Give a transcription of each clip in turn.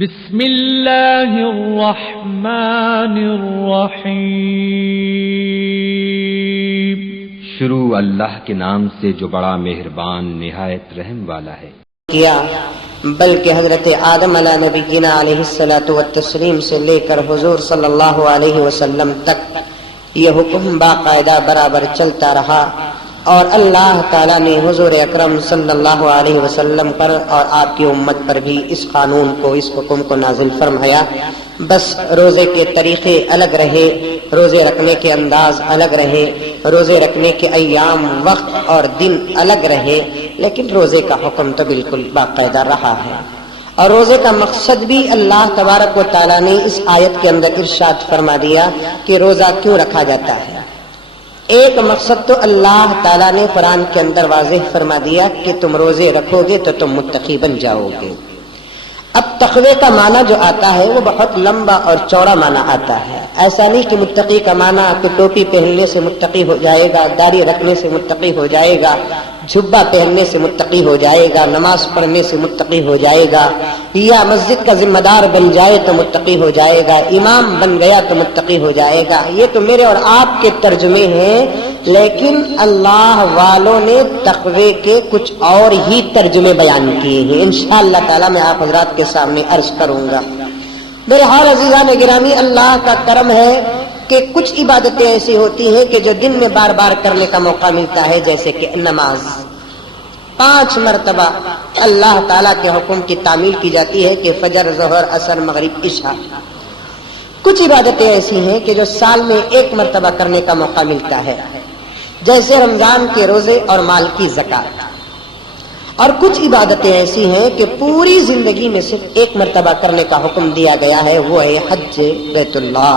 بسم اللہ الرحمن الرحیم۔ شروع اللہ کے نام سے جو بڑا مہربان نہایت رحم والا ہے۔ کیا بلکہ حضرت آدم علیہ نبینا علیہ الصلوۃ والتسلیم سے لے کر حضور صلی اللہ علیہ وسلم تک یہ حکم باقاعدہ برابر چلتا رہا، اور اللہ تعالیٰ نے حضور اکرم صلی اللہ علیہ وسلم پر اور آپ کی امت پر بھی اس قانون کو، اس حکم کو نازل فرمایا۔ بس روزے کے طریقے الگ رہے، روزے رکھنے کے انداز الگ رہے، روزے رکھنے کے ایام، وقت اور دن الگ رہے، لیکن روزے کا حکم تو بالکل باقاعدہ رہا ہے۔ اور روزے کا مقصد بھی اللہ تبارک و تعالیٰ نے اس آیت کے اندر ارشاد فرما دیا کہ روزہ کیوں رکھا جاتا ہے۔ ایک مقصد تو اللہ تعالیٰ نے قرآن کے اندر واضح فرما دیا کہ تم روزے رکھو گے تو تم متقی بن جاؤ گے۔ اب تقوی کا معنی جو آتا ہے وہ بہت لمبا اور چوڑا معنی آتا ہے۔ ایسا نہیں کہ متقی کا معنی کہ ٹوپی پہننے سے متقی ہو جائے گا، داڑھی رکھنے سے متقی ہو جائے گا، جھبا پہننے سے متقی ہو جائے گا، نماز پڑھنے سے متقی ہو جائے گا، یا مسجد کا ذمہ دار بن جائے تو متقی ہو جائے گا، امام بن گیا تو متقی ہو جائے گا۔ یہ تو میرے اور آپ کے ترجمے ہیں، لیکن اللہ والوں نے تقوی کے کچھ اور ہی ترجمے بیان کیے ہیں۔ انشاءاللہ تعالی میں آپ حضرات کے سامنے عرض کروں گا۔ میرے حال عزیزان گرامی، اللہ کا کرم ہے کہ کچھ عبادتیں ایسی ہوتی ہیں کہ جو دن میں بار بار کرنے کا موقع ملتا ہے، جیسے کہ نماز 5 مرتبہ اللہ تعالیٰ کے حکم کی تعمیل کی جاتی ہے کہ فجر، ظہر، عصر، مغرب، عشاء۔ کچھ عبادتیں ایسی ہیں کہ جو سال میں 1 مرتبہ کرنے کا موقع ملتا ہے، جیسے رمضان کے روزے اور مال کی زکات۔ اور کچھ عبادتیں ایسی ہیں کہ پوری زندگی میں صرف 1 مرتبہ کرنے کا حکم دیا گیا ہے، وہ ہے حج بیت اللہ۔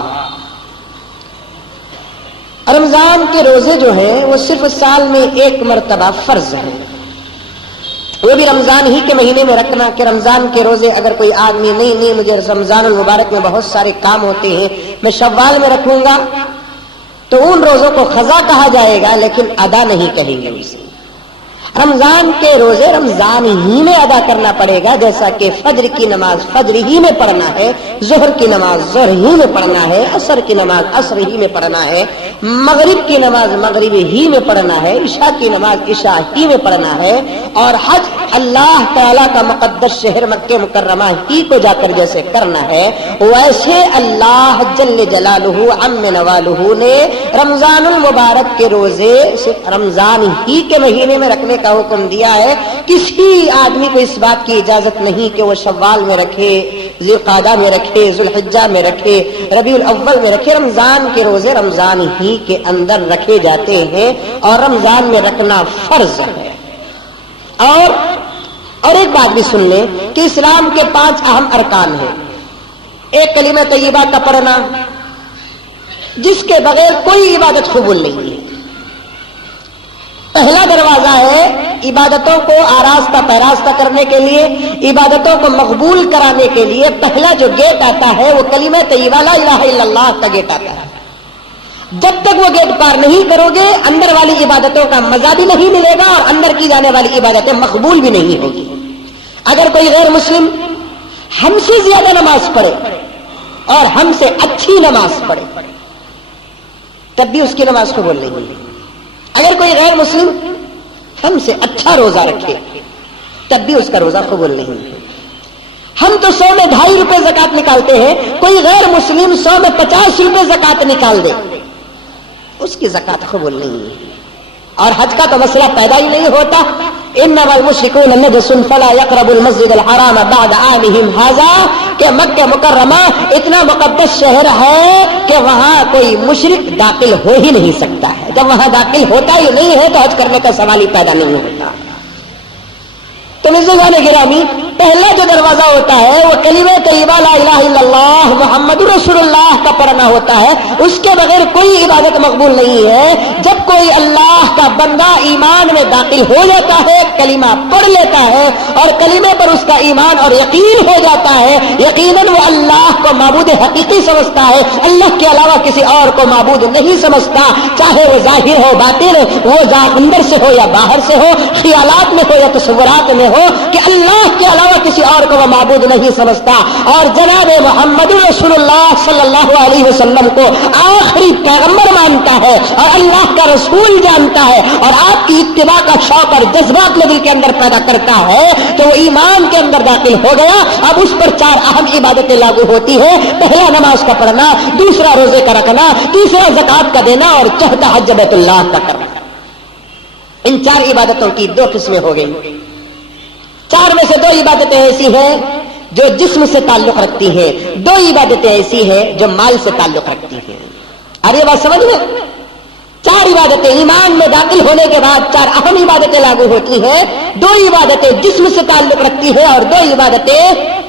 رمضان کے روزے جو ہیں وہ صرف سال میں 1 مرتبہ فرض ہیں، وہ بھی رمضان ہی کے مہینے میں رکھنا کہ رمضان کے روزے اگر کوئی آدمی نہیں مجھے رمضان المبارک میں بہت سارے کام ہوتے ہیں، میں شوال میں رکھوں گا، تو ان روزوں کو قضا کہا جائے گا لیکن ادا نہیں کہیں گے اسے۔ رمضان کے روزے رمضان ہی میں ادا کرنا پڑے گا، جیسا کہ فجر کی نماز فجر ہی میں پڑھنا ہے، ظہر کی نماز ظہر ہی میں پڑھنا ہے، عصر کی نماز عصر ہی میں پڑھنا ہے، مغرب کی نماز مغرب ہی میں پڑھنا ہے، عشاء کی نماز عشاء ہی میں پڑھنا ہے۔ اور حج اللہ تعالیٰ کا مقدس شہر مکہ مکرمہ ہی کو جا کر جیسے کرنا ہے، ویسے اللہ جل جلالہ عم نوالہ نے رمضان المبارک کے روزے صرف رمضان ہی کے مہینے میں رکھنے کا حکم دیا ہے۔ کسی آدمی کو اس بات کی اجازت نہیں کہ وہ شوال میں رکھے، ذی القعدہ میں رکھے، ذی الحجہ میں رکھے، ربیع الاول میں رکھے۔ رمضان کے روزے رمضان ہی کے اندر رکھے جاتے ہیں اور رمضان میں رکھنا فرض ہے۔ اور ایک بات بھی سن لیں کہ اسلام کے 5 اہم ارکان ہیں۔ ایک کلمہ طیبہ کا پڑھنا، جس کے بغیر کوئی عبادت قبول نہیں ہے۔ پہلا دروازہ ہے عبادتوں کو آراستہ پیراستہ کرنے کے لیے، عبادتوں کو مقبول کرانے کے لیے پہلا جو گیٹ آتا ہے وہ کلمہ طیبہ لا الہ الا اللہ کا گیٹ آتا ہے۔ جب تک وہ گیٹ پار نہیں کرو گے، اندر والی عبادتوں کا مزہ بھی نہیں ملے گا اور اندر کی جانے والی عبادتیں مقبول بھی نہیں ہوگی۔ اگر کوئی غیر مسلم ہم سے زیادہ نماز پڑھے اور ہم سے اچھی نماز پڑھے تب بھی اس کی نماز قبول نہیں ہے۔ اگر کوئی غیر مسلم ہم سے اچھا روزہ رکھے تب بھی اس کا روزہ قبول نہیں ہے۔ ہم تو 100 میں 2.5 روپے زکات نکالتے ہیں، کوئی غیر مسلم 100 میں 50 روپے زکات نکال دے، اس کی زکات قبول نہیں ہے۔ اور حج کا تو مسئلہ پیدا ہی نہیں ہوتا۔ انما المشركون نجس فلا يقربوا المسجد الحرام بعد عامهم هذا، کہ مکہ مکرمہ اتنا مقدس شہر ہے کہ وہاں کوئی مشرک داخل ہو ہی نہیں سکتا ہے۔ جب وہاں داخل ہوتا ہی نہیں ہے تو حج کرنے کا سوال ہی پیدا نہیں ہوتا۔ تو عزیزان گرامی، پہلا جو دروازہ ہوتا ہے وہ کلمہ طیبہ لا الہ الا اللہ محمد رسول اللہ کا پڑھنا ہوتا ہے، اس کے بغیر کوئی عبادت مقبول نہیں ہے۔ جب کوئی اللہ کا بندہ ایمان میں داخل ہو جاتا ہے، کلمہ پڑھ لیتا ہے اور کلمے پر اس کا ایمان اور یقین ہو جاتا ہے، یقیناً وہ اللہ کو معبود حقیقی سمجھتا ہے، اللہ کے علاوہ کسی اور کو معبود نہیں سمجھتا، چاہے وہ ظاہر ہو باطن، وہ اندر سے ہو یا باہر سے ہو، خیالات میں ہو یا تصورات میں ہو، کہ اللہ کے علاوہ علاوہ کسی اور کو وہ معبود نہیں سمجھتا اور جناب محمد رسول اللہ صلی اللہ علیہ وسلم کو آخری پیغمبر مانتا ہے اور اللہ کا رسول جانتا ہے اور آپ کی اتباع کا شوق اور جذبات میں دل کے اندر پیدا کرتا ہے تو وہ ایمان کے اندر داخل ہو گیا. اب اس پر 4 اہم عبادتیں لاگو ہوتی ہے. پہلا نماز کا پڑھنا, دوسرا روزے کا رکھنا, تیسرا زکات کا دینا اور چوتھا حج بیت اللہ کا کرنا. ان 4 عبادتوں کی 2 قسمیں ہو گئی. 4 میں سے 2 عبادتیں ایسی ہیں جو جسم سے تعلق رکھتی ہیں, 2 عبادتیں ایسی ہیں جو مال سے تعلق رکھتی ہیں. اب یہ بات سمجھ میں, 4 عبادتیں ایمان میں داخل ہونے کے بعد 4 اہم عبادتیں لاگو ہوتی ہیں. 2 عبادتیں جسم سے تعلق رکھتی ہیں اور 2 عبادتیں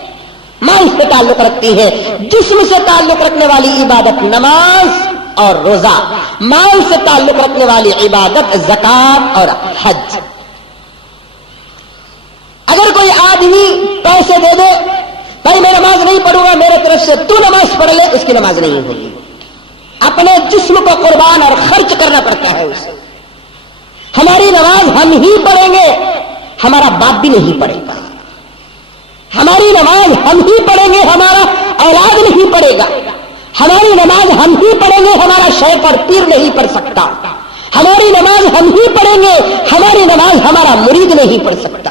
مال سے تعلق رکھتی ہے. جسم سے تعلق رکھنے والی عبادت نماز اور روزہ, مال سے تعلق رکھنے والی عبادت زکات اور حج. اگر کوئی آدمی پیسے دے دے, بھائی میں نماز نہیں پڑھوں گا, میرے طرف سے تو نماز پڑھ لے, اس کی نماز نہیں ہوگی. اپنے جسم کو قربان اور خرچ کرنا پڑتا ہے اسے. ہماری نماز ہم ہی پڑھیں گے, ہمارا باپ بھی نہیں پڑھے گا. ہماری نماز ہم ہی پڑھیں گے, ہمارا اولاد نہیں پڑھے گا. ہماری نماز ہم ہی پڑھیں گے, ہمارا شیخ اور پیر نہیں پڑھ سکتا. ہماری نماز ہم ہی پڑھیں گے, ہماری نماز ہمارا مرید نہیں پڑھ سکتا.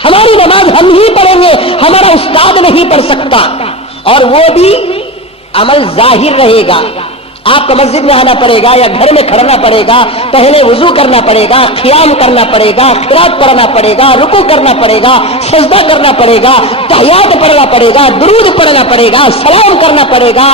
ہماری نماز ہم ہی پڑھیں گے, ہمارا استاد نہیں پڑھ سکتا. اور وہ بھی عمل ظاہر رہے گا. آپ کو مسجد میں آنا پڑے گا یا گھر میں کھڑنا پڑے گا, پہلے وضو کرنا پڑے گا, قیام کرنا پڑے گا, قرات پڑھنا پڑے گا, رکوع کرنا پڑے گا, سجدہ کرنا پڑے گا, تحیات پڑھنا پڑے گا, درود پڑھنا پڑے گا, سلام کرنا پڑے گا.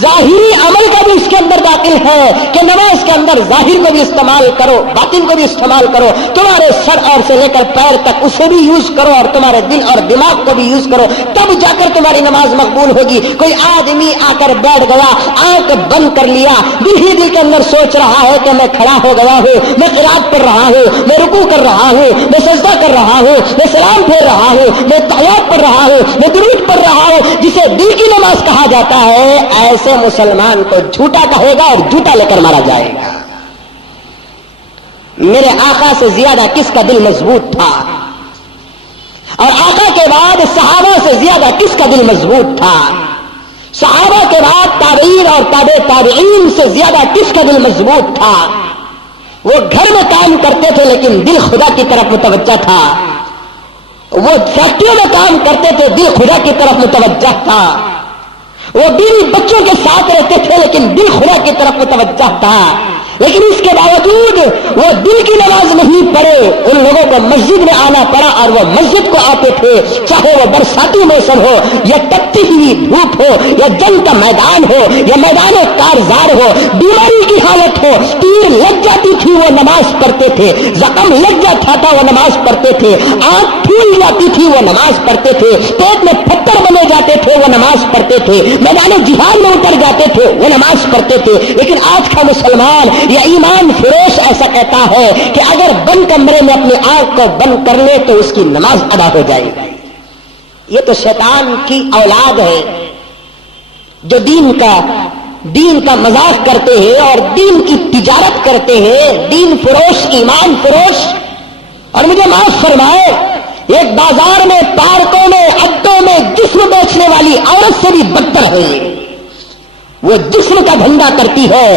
ظاہری عمل کا بھی اس کے اندر داخل ہے کہ نماز کے اندر ظاہر کو بھی استعمال کرو, باطن کو بھی استعمال کرو. تمہارے سر اور سے لے کر پیر تک اسے بھی یوز کرو اور تمہارے دل اور دماغ کو بھی یوز کرو, تب جا کر تمہاری نماز مقبول ہوگی. کوئی آدمی آ کر بیٹھ گیا, آنکھ بند کر لیا, دل ہی دل کے اندر سوچ رہا ہے کہ میں کھڑا ہو گیا ہوں, میں قرات پڑھ رہا ہوں, میں رکوع کر رہا ہوں, میں سجدہ کر رہا ہوں, میں سلام پھیر رہا ہوں, میں تحیات پڑھ رہا ہوں, میں درود پڑھ رہا ہوں, جسے دل کی نماز کہا جاتا ہے, ایسے مسلمان کو جھوٹا کہے گا اور جھوٹا لے کر مارا جائے گا. میرے آقا سے زیادہ کس کا دل مضبوط تھا, اور آقا کے بعد صحابہ سے زیادہ کس کا دل مضبوط تھا, صحابہ کے بعد تابعین اور تابع تابعین سے زیادہ کس کا دل مضبوط تھا. وہ گھر میں کام کرتے تھے لیکن دل خدا کی طرف متوجہ تھا. وہ فیکٹریوں میں کام کرتے تھے, دل خدا کی طرف متوجہ تھا. وہ بیوی بچوں کے ساتھ رہتے تھے لیکن دل خدا کی طرف متوجہ تھا. لیکن اس کے باوجود وہ دل کی نماز نہیں پڑھے. ان لوگوں کو مسجد میں آنا پڑا اور وہ مسجد کو آتے تھے, چاہے وہ برساتی موسم ہو یا تپتی ہوئی دھوپ ہو یا جنگ کا میدان ہو یا میدان کارزار ہو, بیماری کی حالت ہو, تیر لگ جاتی تھی وہ نماز پڑھتے تھے, زخم لگ جاتا تھا وہ نماز پڑھتے تھے, آنکھ پھول جاتی تھی وہ نماز پڑھتے تھے, پیٹ میں پتھر بنے جاتے تھے وہ نماز پڑھتے تھے, میدان جہاد میں اتر جاتے تھے وہ نماز پڑھتے تھے. لیکن آج کا مسلمان یا ایمان فروش ایسا کہتا ہے کہ اگر بند کمرے میں اپنی آنکھ کو بند کر لے تو اس کی نماز ادا ہو جائے گی. یہ تو شیطان کی اولاد ہے جو دین کا مذاق کرتے ہیں اور دین کی تجارت کرتے ہیں, دین فروش, ایمان فروش. اور مجھے معاف فرمائے, ایک بازار میں, پارکوں میں, اڈوں میں جسم بیچنے والی عورت سے بھی بدتر ہے. وہ جسم کا دھندا کرتی ہے,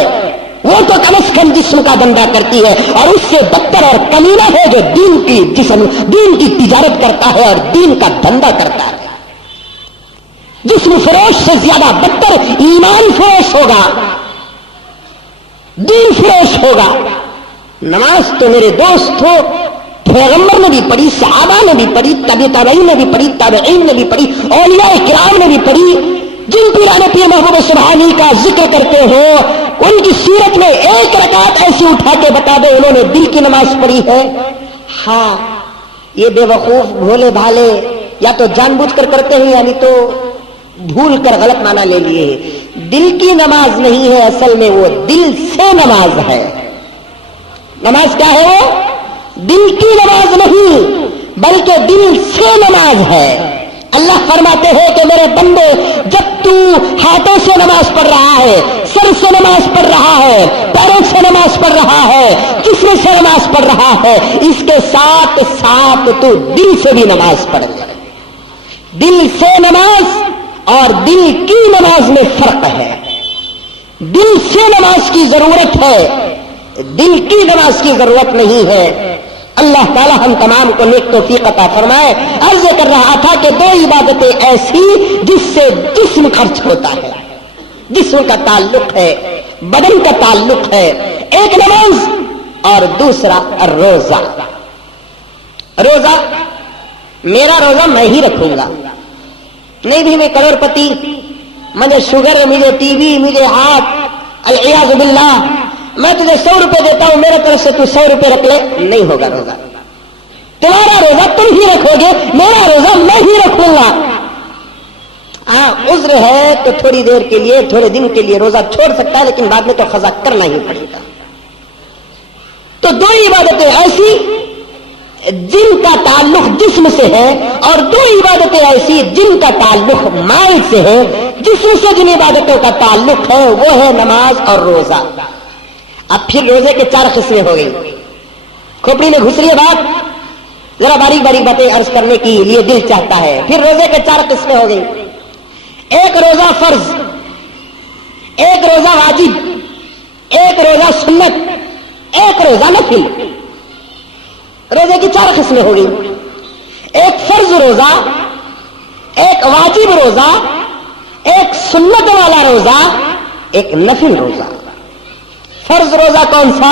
وہ تو کم از کم جسم کا دھندا کرتی ہے, اور اس سے بدتر اور کمینہ ہے جو دین کی تجارت کرتا ہے اور دین کا دھندا کرتا ہے. جسم فروش سے زیادہ بدتر ایمان فروش ہوگا, دین فروش ہوگا. نماز تو میرے دوست ہو پیغمبر نے بھی پڑھی, صحابہ نے بھی پڑھی, تابعین نے بھی پڑھی, تابعین نے بھی پڑھی, اولیاء کرام نے بھی پڑھی. جن پیرانے پیر محبوب سبحانی کا ذکر کرتے ہو ان کی سیرت میں ایک رکعت ایسی اٹھا کے بتا دو انہوں نے دل کی نماز پڑھی ہے. ہاں, یہ بے وقوف بھولے بھالے یا تو جان بوجھ کر کرتے ہیں یعنی تو بھول کر غلط معنی لے لیے. دل کی نماز نہیں ہے, اصل میں وہ دل سے نماز ہے. نماز کیا ہے؟ وہ دل کی نماز نہیں بلکہ دل سے نماز ہے. اللہ فرماتے ہیں کہ میرے بندے, جب تو ہاتھوں سے نماز پڑھ رہا ہے, سر سے نماز پڑھ رہا ہے, پیروں سے نماز پڑھ رہا ہے, جسم سے نماز پڑھ رہا ہے, اس کے ساتھ ساتھ تو دل سے بھی نماز پڑھ رہا ہے. دل سے نماز اور دل کی نماز میں فرق ہے. دل سے نماز کی ضرورت ہے، دل کی نماز کی ضرورت نہیں ہے. اللہ تعالی ہم تمام کو نیک توفیق عطا فرمائے. عرض کر رہا تھا کہ دو عبادتیں ایسی جس سے جسم خرچ ہوتا ہے، جسم کا تعلق ہے، بدن کا تعلق ہے. ایک نماز اور دوسرا روزہ. روزہ میرا روزہ میں ہی رکھوں گا. نہیں بھی میں کروڑ پتی، مجھے شوگر، مجھے ٹی بی، مجھے ہاتھ، العیاذ باللہ، میں تجھے 100 روپے دیتا ہوں، میرے طرف سے تو 100 روپے رکھ لے. نہیں ہوگا روزہ. تمہارا روزہ تم ہی رکھو گے، میرا روزہ میں ہی رکھوں گا. ہاں عذر ہے تو تھوڑی دیر کے لیے، تھوڑے دن کے لیے روزہ چھوڑ سکتا ہے، لیکن بعد میں تو قضا کرنا ہی پڑے گا. تو دو عبادتیں ایسی جن کا تعلق جسم سے ہے، اور دو عبادتیں ایسی جن کا تعلق مال سے ہے. جسم سے جن عبادتوں کا تعلق ہے وہ ہے نماز اور روزہ. اب پھر روزے کے 4 قسمیں ہو گئی. کھوپڑی میں گھس رہی ہے بات، ذرا باریک باریک باتیں عرض کرنے کے لیے دل چاہتا ہے. پھر روزے کے 4 قسمیں ہو گئی. ایک روزہ فرض، ایک روزہ واجب، ایک روزہ سنت، ایک روزہ نفل. روزے کی 4 قسمیں ہو گئی. ایک فرض روزہ، ایک واجب روزہ، ایک سنت والا روزہ، ایک نفل روزہ. فرض روزہ کون سا؟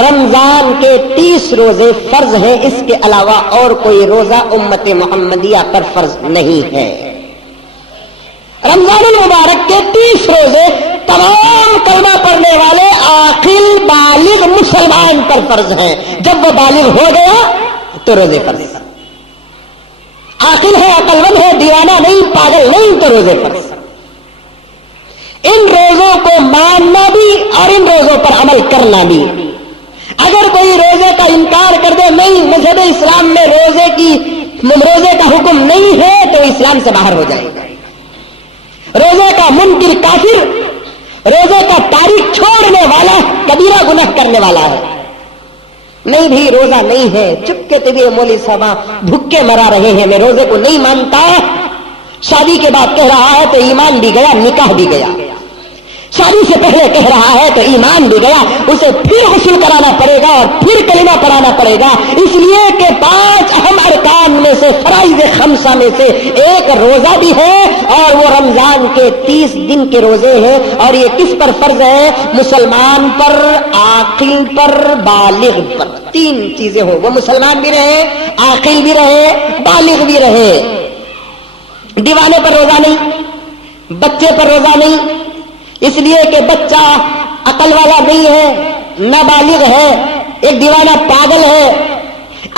رمضان کے 30 روزے فرض ہیں، اس کے علاوہ اور کوئی روزہ امت محمدیہ پر فرض نہیں ہے. رمضان المبارک کے 30 روزے تمام کلمہ پڑھنے والے عاقل بالغ مسلمان پر فرض ہیں. جب وہ بالغ ہو گیا تو روزے فرض. عاقل ہے، عقل مند ہے، دیوانہ نہیں، پاگل نہیں، تو روزے فرض. ان روزوں کو ماننا بھی اور ان روزوں پر عمل کرنا بھی. اگر کوئی روزے کا انکار کر دے، نہیں مذہب اسلام میں روزے کا حکم نہیں ہے، تو اسلام سے باہر ہو جائے گا. روزے کا منکر کافر، روزے کا تاریخ چھوڑنے والا کبیرہ گناہ کرنے والا ہے. نہیں بھی روزہ نہیں ہے، چپکے طبی مولوی صاحب بھوکے مرا رہے ہیں، میں روزے کو نہیں مانتا. شادی کے بعد کہہ رہا ہے تو ایمان بھی گیا، نکاح بھی گیا. شادی سے پہلے کہہ رہا ہے تو ایمان بھی گیا، اسے پھر غسل کرانا پڑے گا اور پھر کلمہ پڑھانا پڑے گا. اس لیے کہ 5 اہم ارکان میں سے، فرائض 5 میں سے ایک روزہ بھی ہے، اور وہ رمضان کے 30 دن کے روزے ہیں. اور یہ کس پر فرض ہے؟ مسلمان پر، عاقل پر، بالغ پر. 3 چیزیں ہوں، وہ مسلمان بھی رہے، عاقل بھی رہے، بالغ بھی رہے. دیوانے پر روزہ نہیں، بچے پر روزہ نہیں، اس لیے کہ بچہ عقل والا نہیں ہے، نابالغ ہے، ایک دیوانہ پاگل ہے،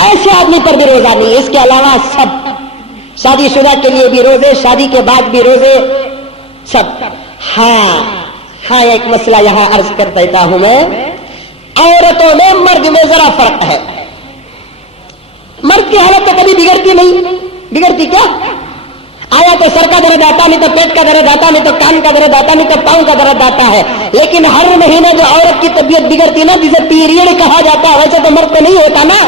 ایسے آدمی پر بھی روزہ نہیں. اس کے علاوہ سب، شادی شدہ کے لیے بھی روزے، شادی کے بعد بھی روزے، سب. ہاں ایک مسئلہ یہاں عرض کر دیتا ہوں میں. عورتوں میں مرد میں ذرا فرق ہے. مرد کی حالت تو کبھی بگڑتی نہیں. بگڑتی کیا؟ آیا تو سر کا درد آتا، نہیں تو پیٹ کا درد آتا، نہیں تو کان کا درد آتا، نہیں تو پاؤں کا درد آتا ہے. لیکن ہر مہینے جو عورت کی طبیعت بگڑتی نا، جسے پیریڈ کہا جاتا ہے، ویسے تو مرد کو نہیں ہوتا نا.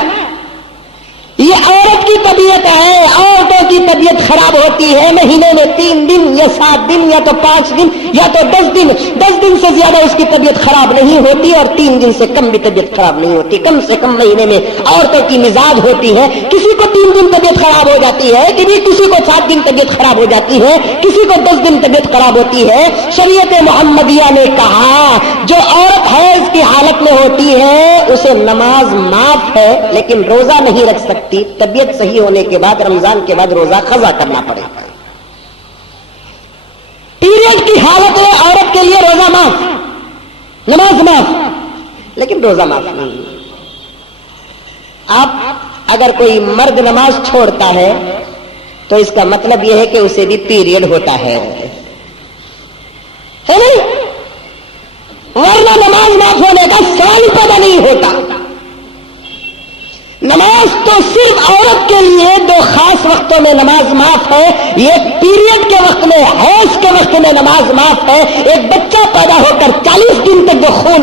یہ عورت کی طبیعت ہے. عورتوں کی طبیعت خراب ہوتی ہے مہینے میں 3 دن یا 7 دن یا تو 5 دن یا تو 10 دن. 10 دن سے زیادہ اس کی طبیعت خراب نہیں ہوتی، اور 3 دن سے کم بھی طبیعت خراب نہیں ہوتی. کم سے کم مہینے میں عورتوں کی مزاج ہوتی ہے. کسی کو 3 دن طبیعت خراب ہو جاتی ہے، کسی کو 7 دن طبیعت خراب ہو جاتی ہے، کسی کو 10 دن طبیعت خراب ہوتی ہے. شریعت محمدیہ نے کہا جو عورت حیض کی حالت میں ہوتی ہے اسے نماز معاف ہے، لیکن روزہ نہیں رکھ سکتی. طبیعت صحیح ہونے کے بعد رمضان کے بعد روزہ قضا کرنا پڑے گا. پیریڈ کی حالت میں عورت کے لیے روزہ معاف، نماز معاف، لیکن روزہ معاف نہیں. آپ اگر کوئی مرد نماز چھوڑتا ہے تو اس کا مطلب یہ ہے کہ اسے بھی پیریڈ ہوتا ہے نہیں؟ ورنہ نماز معاف ہونے کا سوال پیدا نہیں ہوتا. نماز تو صرف عورت کے لیے 2 خاص وقتوں میں نماز معاف ہے. ایک پیریڈ کے وقت میں، حیض کے وقت میں نماز معاف ہے. ایک بچہ پیدا ہو کر 40 دن تک جو خون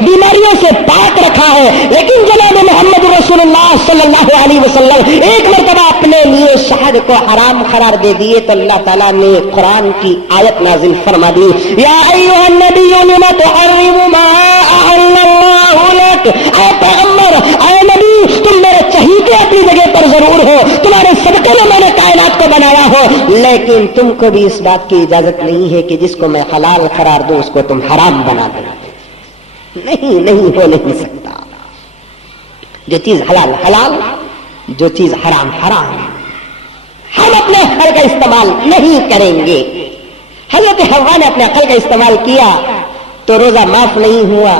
بیماریوں سے پاک رکھا ہے، لیکن جناب محمد رسول اللہ صلی اللہ علیہ وسلم ایک مرتبہ اپنے لیے شہد کو حرام قرار دے دیے تو اللہ تعالیٰ نے قرآن کی آیت نازل فرما دی، یا ایھا النبی لم تحرم ما احل اللہ لک، اے پیغمبر، اے نبی، تم میرے چہیتے اپنی جگہ پر ضرور ہو، تمہارے صدقے میں نے کائنات کو بنایا ہو، لیکن تم کو بھی اس بات کی اجازت نہیں ہے کہ جس کو میں حلال قرار دوں اس کو تم حرام بنا دو، نہیں ہو نہیں سکتا۔ جو چیز حلال حلال، جو چیز حرام حرام، ہم اپنے عقل کا استعمال نہیں کریں گے۔ حضرت حوا نے اپنے عقل کا استعمال کیا تو روزہ معاف نہیں ہوا،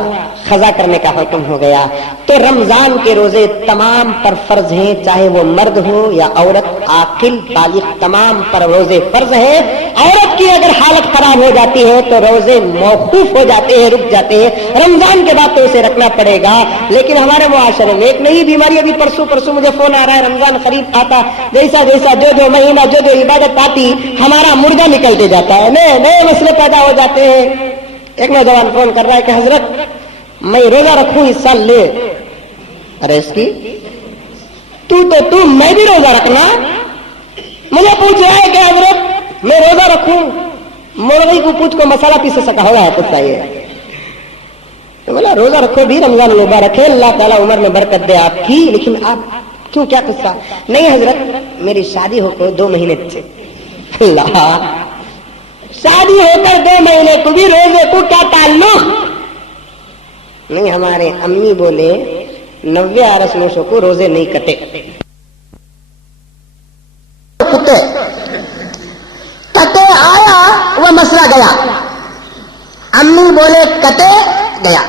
قضا کرنے کا حکم ہو گیا۔ تو رمضان کے روزے تمام پر فرض ہیں، چاہے وہ مرد ہو یا عورت، عاقل بالغ تمام پر روزے فرض ہیں۔ عورت کی اگر حالت خراب ہو جاتی ہے تو روزے موقوف ہو جاتے ہیں، رک جاتے ہیں، رمضان کے بعد تو اسے رکھنا پڑے گا۔ لیکن ہمارے معاشرے میں ایک نئی بیماری، ابھی پرسوں مجھے فون آ رہا ہے، رمضان قریب آتا جیسا جو مہینہ جو عبادت آتی ہمارا مردہ نکلتے جاتا ہے، نئے مسئلے پیدا ہو جاتے ہیں۔ ایک نوجوان فون کر رہا ہے کہ حضرت میں روزہ رکھوں اس سال لے، ارے اس کی تو میں بھی روزہ رکھنا، مجھے پوچھ رہا ہے کہ حضرت میں روزہ رکھوں، مرغی کو پوچھ کو مسالہ پیسے سکا ہوا ہے کچھ چاہیے، تو بولا روزہ رکھو بھی، رمضان مبارک ہے، اللہ تعالیٰ عمر میں برکت دے آپ کی، لیکن آپ کیوں، کیا قصہ؟ نہیں حضرت میری شادی ہو کو 2 مہینے سے، اللہ، شادی ہو کر 2 مہینے کو بھی روزے کو کیا تعلق؟ نہیں، ہمارے امی بولے 90 عرس نوشوں کو روزے نہیں کٹے، کٹے آیا وہ مسئلہ گیا، امی بولے کٹے گیا،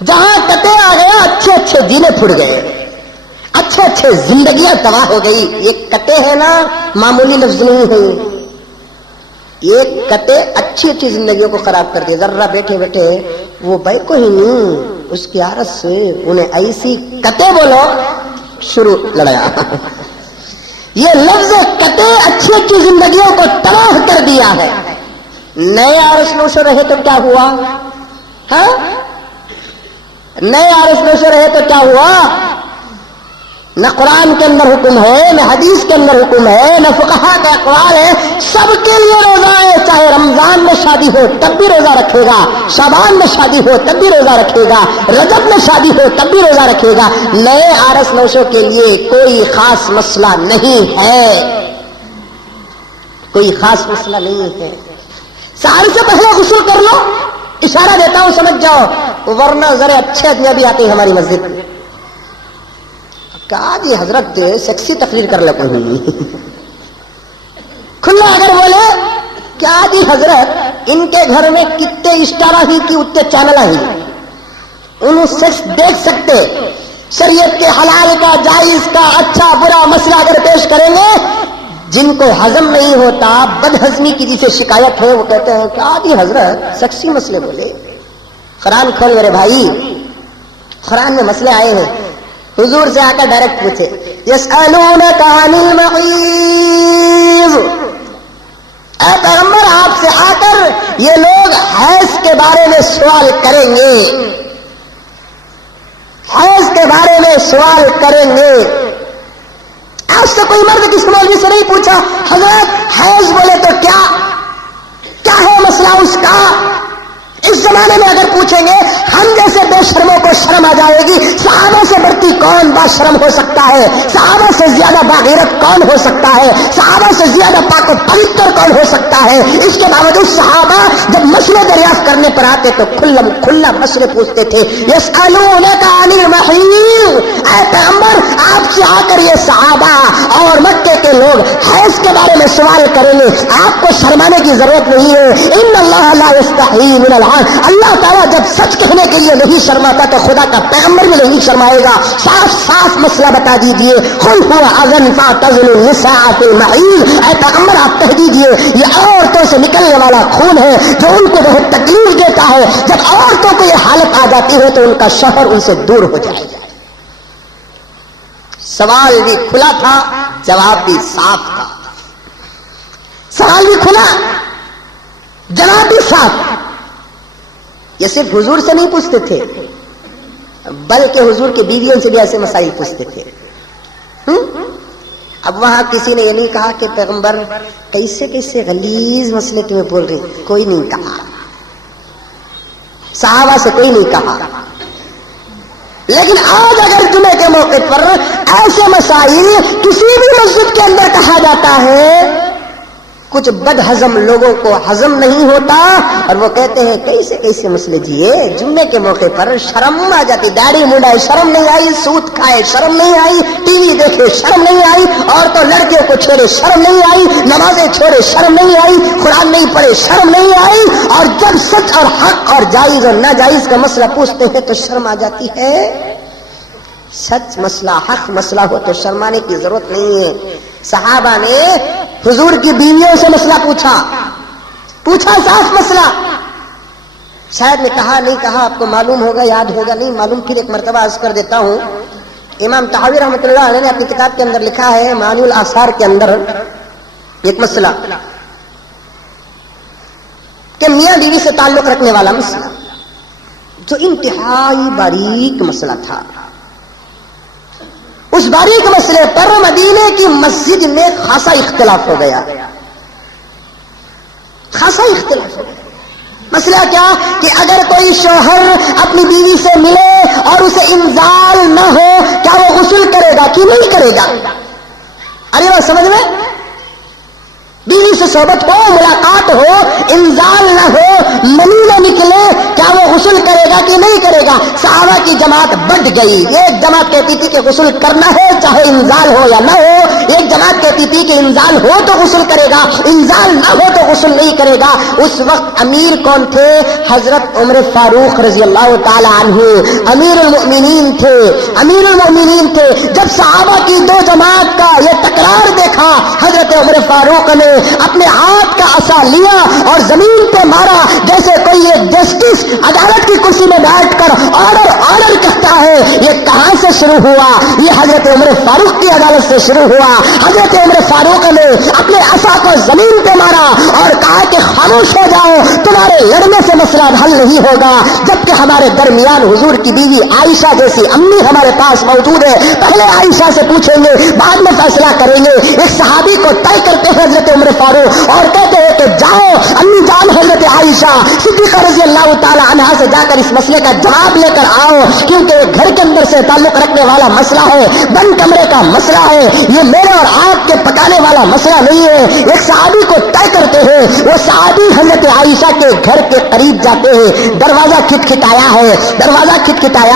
جہاں کٹے آ گیا اچھے جیلے پھٹ گئے، اچھے زندگیاں تباہ ہو گئی۔ یہ کٹے ہے نا معمولی لفظ نہیں ہے، یہ کٹے اچھی زندگیوں کو خراب کر دیا۔ ذرا بیٹھے وہ بھائی کو ہی نہیں، اس کی عرض سے انہیں ایسی کٹے بولو، شروع لڑایا۔ یہ لفظ کٹے اچھی زندگیوں کو تباہ کر دیا ہے۔ نئے عرس نوشو رہے تو کیا ہوا؟ ہاں، نئے عرس نوشو رہے تو کیا ہوا؟ نہ قرآن کے اندر حکم ہے، نہ حدیث کے اندر حکم ہے، نہ فقہا کا اقوال ہے، سب کے لیے روزہ ہے، چاہے رمضان میں شادی ہو تب بھی روزہ رکھے گا، شعبان میں شادی ہو تب بھی روزہ رکھے گا، رجب میں شادی ہو تب بھی روزہ رکھے گا۔ نئے عرس نوشوں کے لیے کوئی خاص مسئلہ نہیں ہے، کوئی خاص مسئلہ نہیں ہے۔ سحر سے پہلے غسل کر لو، اشارہ دیتا ہوں سمجھ جاؤ، ورنہ ذرا اچھے آدمی بھی آتے ہیں ہماری مسجد میں، کہا جی حضرت سیکسی تقریر کر لے کوئی کھلا اگر بولے کیا جی حضرت ان کے گھر میں کتنے اسٹارہ ہی کی اتنے چینل ہی، انہوں سیکس دیکھ سکتے، شریعت کے حلال کا جائز کا اچھا برا مسئلہ اگر پیش کریں گے، جن کو ہضم نہیں ہوتا، بد ہضمی کی جسے شکایت ہے، وہ کہتے ہیں کیا جی حضرت سیکسی مسئلے بولے۔ قرآن کھول میرے بھائی، قرآن میں مسئلے آئے ہیں، حضور سے آ کر ڈائریکٹ پوچھے، یسألونک عن المحیض، اے پیغمبر آپ سے آ کر یہ لوگ حیض کے بارے میں سوال کریں گے، حیض کے بارے میں سوال کریں گے۔ آج سے کوئی مرد کس مولوی سے نہیں پوچھا حضرت حیض بولے تو کیا ہے مسئلہ اس کا؟ اس زمانے میں اگر پوچھیں گے ہم جیسے بے شرموں کو شرم آ جائے گی، صحابہ سے بڑھتی کون با شرم ہو سکتا ہے، صحابہ سے زیادہ باغیرت کون ہو سکتا ہے، صحابہ سے زیادہ پاک و پوتر کون ہو سکتا ہے؟ اس کے باوجود صحابہ جب مسئلے دریافت کرنے پر آتے تو کھلا مسئلے پوچھتے تھے۔ یسألونک عن المحیض، اے پیغمبر آپ سے آ کر یہ صحابہ اور مکے کے لوگ حیض کے بارے میں سوال کریں گے، آپ کو شرمانے کی ضرورت نہیں ہے۔ ان اللہ لا یستحی من الحق، اللہ تعالیٰ جب سچ کہنے کے لیے نہیں شرماتا تو خدا کا پیغمبر بھی نہیں شرمائے گا۔ صاف مسئلہ بتا دیجئے، قل هو اذن فاعتزلوا النساء فی المحیض، اے پیغمبر آپ کہہ دیجئے یہ عورتوں سے نکلنے والا خون ہے جو ان کو بہت تکلیف دیتا ہے، جب عورتوں کو یہ حالت آ جاتی ہے تو ان کا شوہر ان سے دور ہو جائے گا۔ سوال بھی کھلا تھا، جواب بھی صاف تھا، سوال بھی کھلا، جواب بھی صاف۔ یہ صرف حضور سے نہیں پوچھتے تھے بلکہ حضور کی بیویوں سے بھی ایسے مسائل پوچھتے تھے. اب وہاں کسی نے یہ نہیں کہا کہ پیغمبر کیسے کیسے غلیظ مسئلے تمہیں بول رہے، کوئی نہیں کہا، صحابہ سے کوئی نہیں کہا. لیکن آج اگر جمعے کے موقع پر ایسے مسائل کسی بھی مسجد کے اندر کہا جاتا ہے، کچھ بد ہضم لوگوں کو ہضم نہیں ہوتا اور وہ کہتے ہیں کیسے کیسے مسئلے جیے. جمعے کے موقع پر شرم آ جاتی، داڑھی منڈائے شرم نہیں آئی، سود کھائے شرم نہیں آئی، ٹی وی دیکھے شرم نہیں آئی، عورتوں لڑکیوں کو چھیڑے شرم نہیں آئی، نمازیں چھوڑے شرم نہیں آئی، قرآن نہیں پڑھے شرم نہیں آئی. اور جب سچ اور حق اور جائز اور ناجائز کا مسئلہ پوچھتے ہیں تو شرم آ جاتی ہے. سچ مسئلہ حق مسئلہ ہو تو شرمانے کی ضرورت نہیں ہے. صحابہ نے حضور کی بیویوں سے مسئلہ پوچھا صاف مسئلہ. شاید نے کہا نہیں کہا آپ کو معلوم ہوگا، یاد ہوگا نہیں معلوم، پھر ایک مرتبہ عرض کر دیتا ہوں. امام طحاوی رحمۃ اللہ علیہ نے اپنی کتاب کے اندر لکھا ہے معانی الاثار کے اندر ایک مسئلہ کہ میاں بیوی سے تعلق رکھنے والا مسئلہ جو انتہائی باریک مسئلہ تھا. اس باریک مسئلے پر مدینے کی مسجد میں خاصا اختلاف ہو گیا. مسئلہ کیا کہ اگر کوئی شوہر اپنی بیوی سے ملے اور اسے انزال نہ ہو کیا وہ غسل کرے گا کہ نہیں کرے گا؟ ارے بات سمجھ میں، بیوی سے صحبت ہو، ملاقات ہو، انزال نہ ہو، منی نہ نکلے، کیا وہ غسل کرے گا کہ نہیں کرے گا؟ صحابہ کی جماعت بٹ گئی. ایک جماعت کہتی تھی کہ غسل کرنا ہے چاہے انزال ہو یا نہ ہو، ایک جماعت کہتی تھی کہ انزال ہو تو غسل کرے گا، انزال نہ ہو تو غسل نہیں کرے گا. اس وقت امیر کون تھے؟ حضرت عمر فاروق رضی اللہ تعالی عنہ امیر المؤمنین تھے. جب صحابہ کی دو جماعت کا یہ تکرار دیکھا، حضرت عمر فاروق نے اپنے ہاتھ کا عصا لیا اور زمین پہ مارا جیسے کوئی ایک جسٹس عدالت کی کرسی میں بیٹھ کر آرڈر کہتا ہے. یہ کہاں سے شروع ہوا؟ یہ حضرت عمر فاروق کی عدالت سے شروع ہوا. حضرت عمر فاروق نے اپنے عصا کو زمین پہ مارا اور کہا کہ خاموش ہو جاؤ، تمہارے لڑنے سے مسئلہ حل نہیں ہوگا. جبکہ ہمارے درمیان حضور کی بیوی عائشہ جیسی امی ہمارے پاس موجود ہے، پہلے عائشہ سے پوچھیں گے بعد میں فیصلہ کریں گے. ایک صحابی کو طے کرتے ہیں حضرت عمر فاروق اور کہتے ہیں کہ جاؤ امی جان حضرت عائشہ صدیقہ رضی اللہ تعالی عنہا سے جا کر اس مسئلے کا جواب لے کر آؤ، کیونکہ یہ گھر کے اندر سے تعلق رکھنے والا مسئلہ ہے، بند کمرے کا مسئلہ ہے، یہ میرے اور آپ کے پکانے والا مسئلہ نہیں ہے. ایک صحابی کو طے کرتے ہیں، وہ صحابی حضرت عائشہ کے گھر کے قریب جاتے ہیں. دروازہ کھٹکھٹایا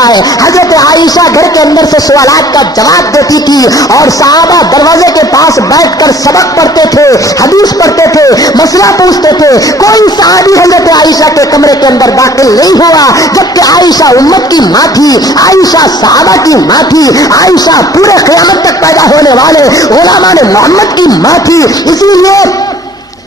ہے. حضرت عائشہ گھر کے اندر سے سوالات کا جواب دیتی تھی اور صحابہ دروازے کے پاس بیٹھ کر سبق پڑھتے تھے، حدیث پڑھتے تھے، مسئلہ پوچھتے تھے. کوئی صحابی حضرت عائشہ کے کمرے کے اندر داخل نہیں ہوا، جبکہ عائشہ امت کی ماں تھی، عائشہ صحابہ کی ماں تھی، عائشہ پورے قیامت تک پیدا ہونے والے غلامان محمد کی ماں تھی. اسی لیے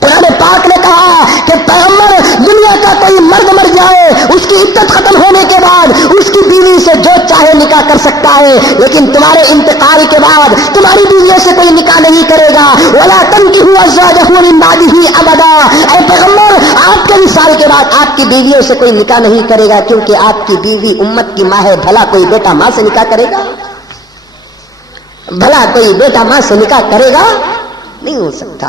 قرآن پاک نے کہا کہ پیغمبر دنیا کا کوئی مرد مر جائے، اس کی عدت ختم ہونے کے بعد اس کی بیوی سے جو چاہے نکاح کر سکتا ہے، لیکن تمہارے انتقال کے بعد تمہاری بیویوں سے کوئی نکاح نہیں کرے گا. وَلَا تَنكِحُوا أَزْوَاجَهُ مِن بَعْدِهِ أَبَدًا. اے پیغمبر آپ کے وصال کے بعد آپ کی بیویوں سے کوئی نکاح نہیں کرے گا، کیونکہ آپ کی بیوی امت کی ماں ہے. بھلا کوئی بیٹا ماں سے نکاح کرے گا؟ بھلا کوئی بیٹا ماں سے نکاح کرے گا؟ نہیں ہو سکتا.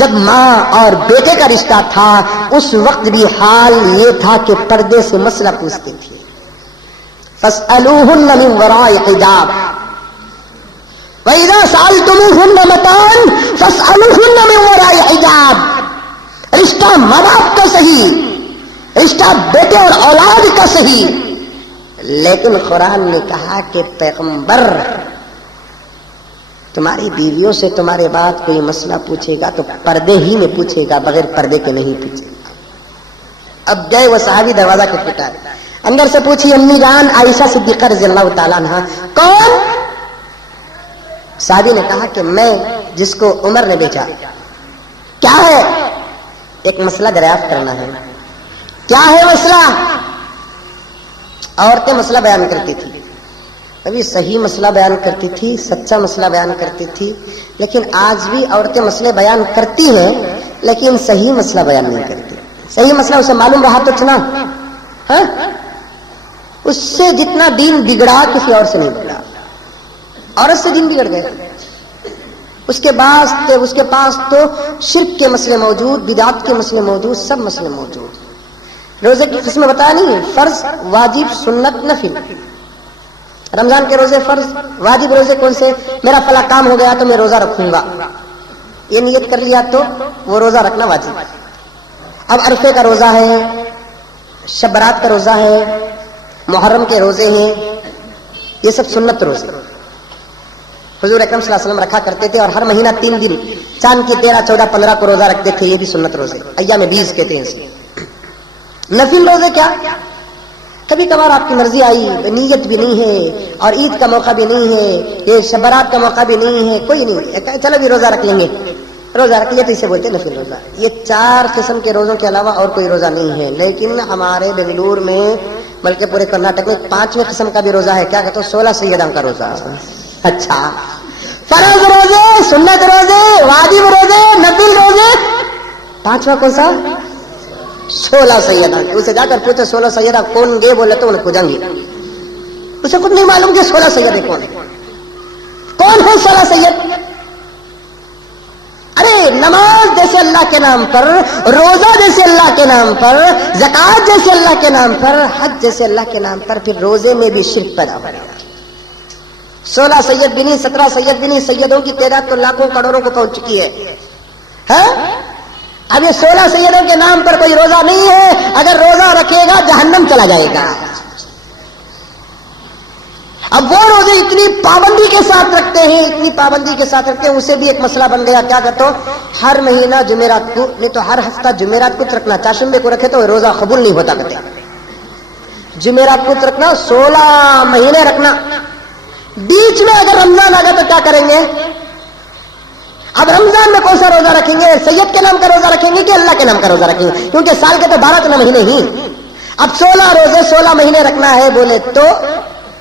جب ماں اور بیٹے کا رشتہ تھا اس وقت بھی حال یہ تھا کہ پردے سے مسئلہ پوچھتے تھے. فَاسْأَلُوهُنَّ مِنْ وَرَاءِ حِجَابٍ وَإِذَا سَأَلْتُمُوهُنَّ مَتَاعًا فَاسْأَلُوهُنَّ مِنْ وَرَاءِ حِجَابٍ. رشتہ ماں باپ کا صحیح، رشتہ بیٹے اور اولاد کا صحیح، لیکن قرآن نے کہا کہ پیغمبر تمہاری بیویوں سے تمہارے بعد کوئی مسئلہ پوچھے گا تو پردے ہی میں پوچھے گا، بغیر پردے کے نہیں پوچھے گا. اب گئے وہ صحابی دروازہ کے پھٹا، اندر سے پوچھی امی جان عائشہ صدیقہ رضی اللہ تعالیٰ عنہ. کون؟ صحابی نے کہا کہ میں جس کو عمر نے بیچا. کیا ہے؟ ایک مسئلہ دریافت کرنا ہے. کیا ہے مسئلہ؟ عورتیں مسئلہ بیان کرتی تھی، کبھی صحیح مسئلہ بیان کرتی تھی، سچا مسئلہ بیان کرتی تھی، لیکن آج بھی عورتیں مسئلے بیان کرتی ہیں لیکن صحیح مسئلہ بیان نہیں کرتی. صحیح مسئلہ اسے معلوم رہا تو چنا، ہاں؟ اس سے جتنا دین بگڑا کسی اور سے نہیں بگڑا. عورت سے دین بگڑ گیا. اس کے پاس تو شرک کے مسئلے موجود، بدعت کے مسئلے موجود، سب مسئلے موجود. روزے کی قسمیں بتایا نہیں، فرض، واجب، سنت، نفل. رمضان کے روزے فرض. واجب روزے کون سے؟ میرا فلاں کام ہو گیا تو میں روزہ رکھوں گا، یہ نیت کر لیا تو وہ روزہ رکھنا واجب. اب عرفے کا روزہ ہے، شب برات کا روزہ ہے، محرم کے روزے ہیں، یہ سب سنت روزے حضور اکرم صلی اللہ علیہ وسلم رکھا کرتے تھے. اور ہر مہینہ 3 دن چاند کی 13، 14، 15 کو روزہ رکھتے تھے، یہ بھی سنت روزے، ایام بیس کہتے ہیں اسے. نفل روزے کیا؟ کبھی کبھار آپ کی مرضی آئی، نیت بھی نہیں ہے اور عید کا موقع بھی نہیں ہے، یہ شب برات کا موقع بھی نہیں ہے، کوئی نہیں، چلو بھی روزہ رکھ لیں گے. روزہ رکھ لیا تو اسے بولتے ہیں نفل روزہ. یہ 4 قسم کے روزوں کے علاوہ اور کوئی روزہ نہیں ہے. لیکن ہمارے بنگلور میں بلکہ پورے کرناٹک میں 5ویں قسم کا بھی روزہ ہے. کیا کہتے ہیں؟ 16 سیدان کا روزہ. اچھا، فرض روزے، سنت روزے، واجب روزے، نفل روزے، 5واں کون سا؟ 16 سیدان. اسے جا کر پوچھے 16 سیدہ کون گے؟ بولے تو انہیں کھجیں گے. اسے خود نہیں معلوم کہ 16 سیدے کون ہے 16 سید. ارے نماز جیسے اللہ کے نام پر، روزہ جیسے اللہ کے نام پر، زکات جیسے اللہ کے نام پر، حج جیسے اللہ کے نام پر، پھر روزے میں بھی شرک پیدا ہو گیا. 16 سید بھی نہیں، 17 سید بھی نہیں، سیدوں کی تعداد تو لاکھوں کروڑوں کو پہنچ چکی ہے. اب یہ 16 سیدوں کے نام پر کوئی روزہ نہیں ہے. اگر روزہ رکھے گا جہنم چلا جائے گا. اب وہ روزے اتنی پابندی کے ساتھ رکھتے ہیں، اتنی پابندی کے ساتھ رکھتے ہیں، اسے بھی ایک مسئلہ بن گیا. کیا کہتے ہو؟ ہر مہینہ جمعرات کو، نہیں تو ہر ہفتہ جمعرات کو رکھنا. چاشمبے کو رکھے تو روزہ قبول نہیں ہوتا. کہتے جمعرات کو رکھنا، 16 مہینے رکھنا. بیچ میں اگر رمضان آ گیا تو کیا کریں گے؟ اب رمضان میں کون سا روزہ رکھیں گے؟ سید کے نام کا روزہ رکھیں گے کہ اللہ کے نام کا روزہ رکھیں گے؟ کیونکہ سال کے تو 12 مہینے ہی. اب 16 روزے 16 مہینے رکھنا ہے بولے تو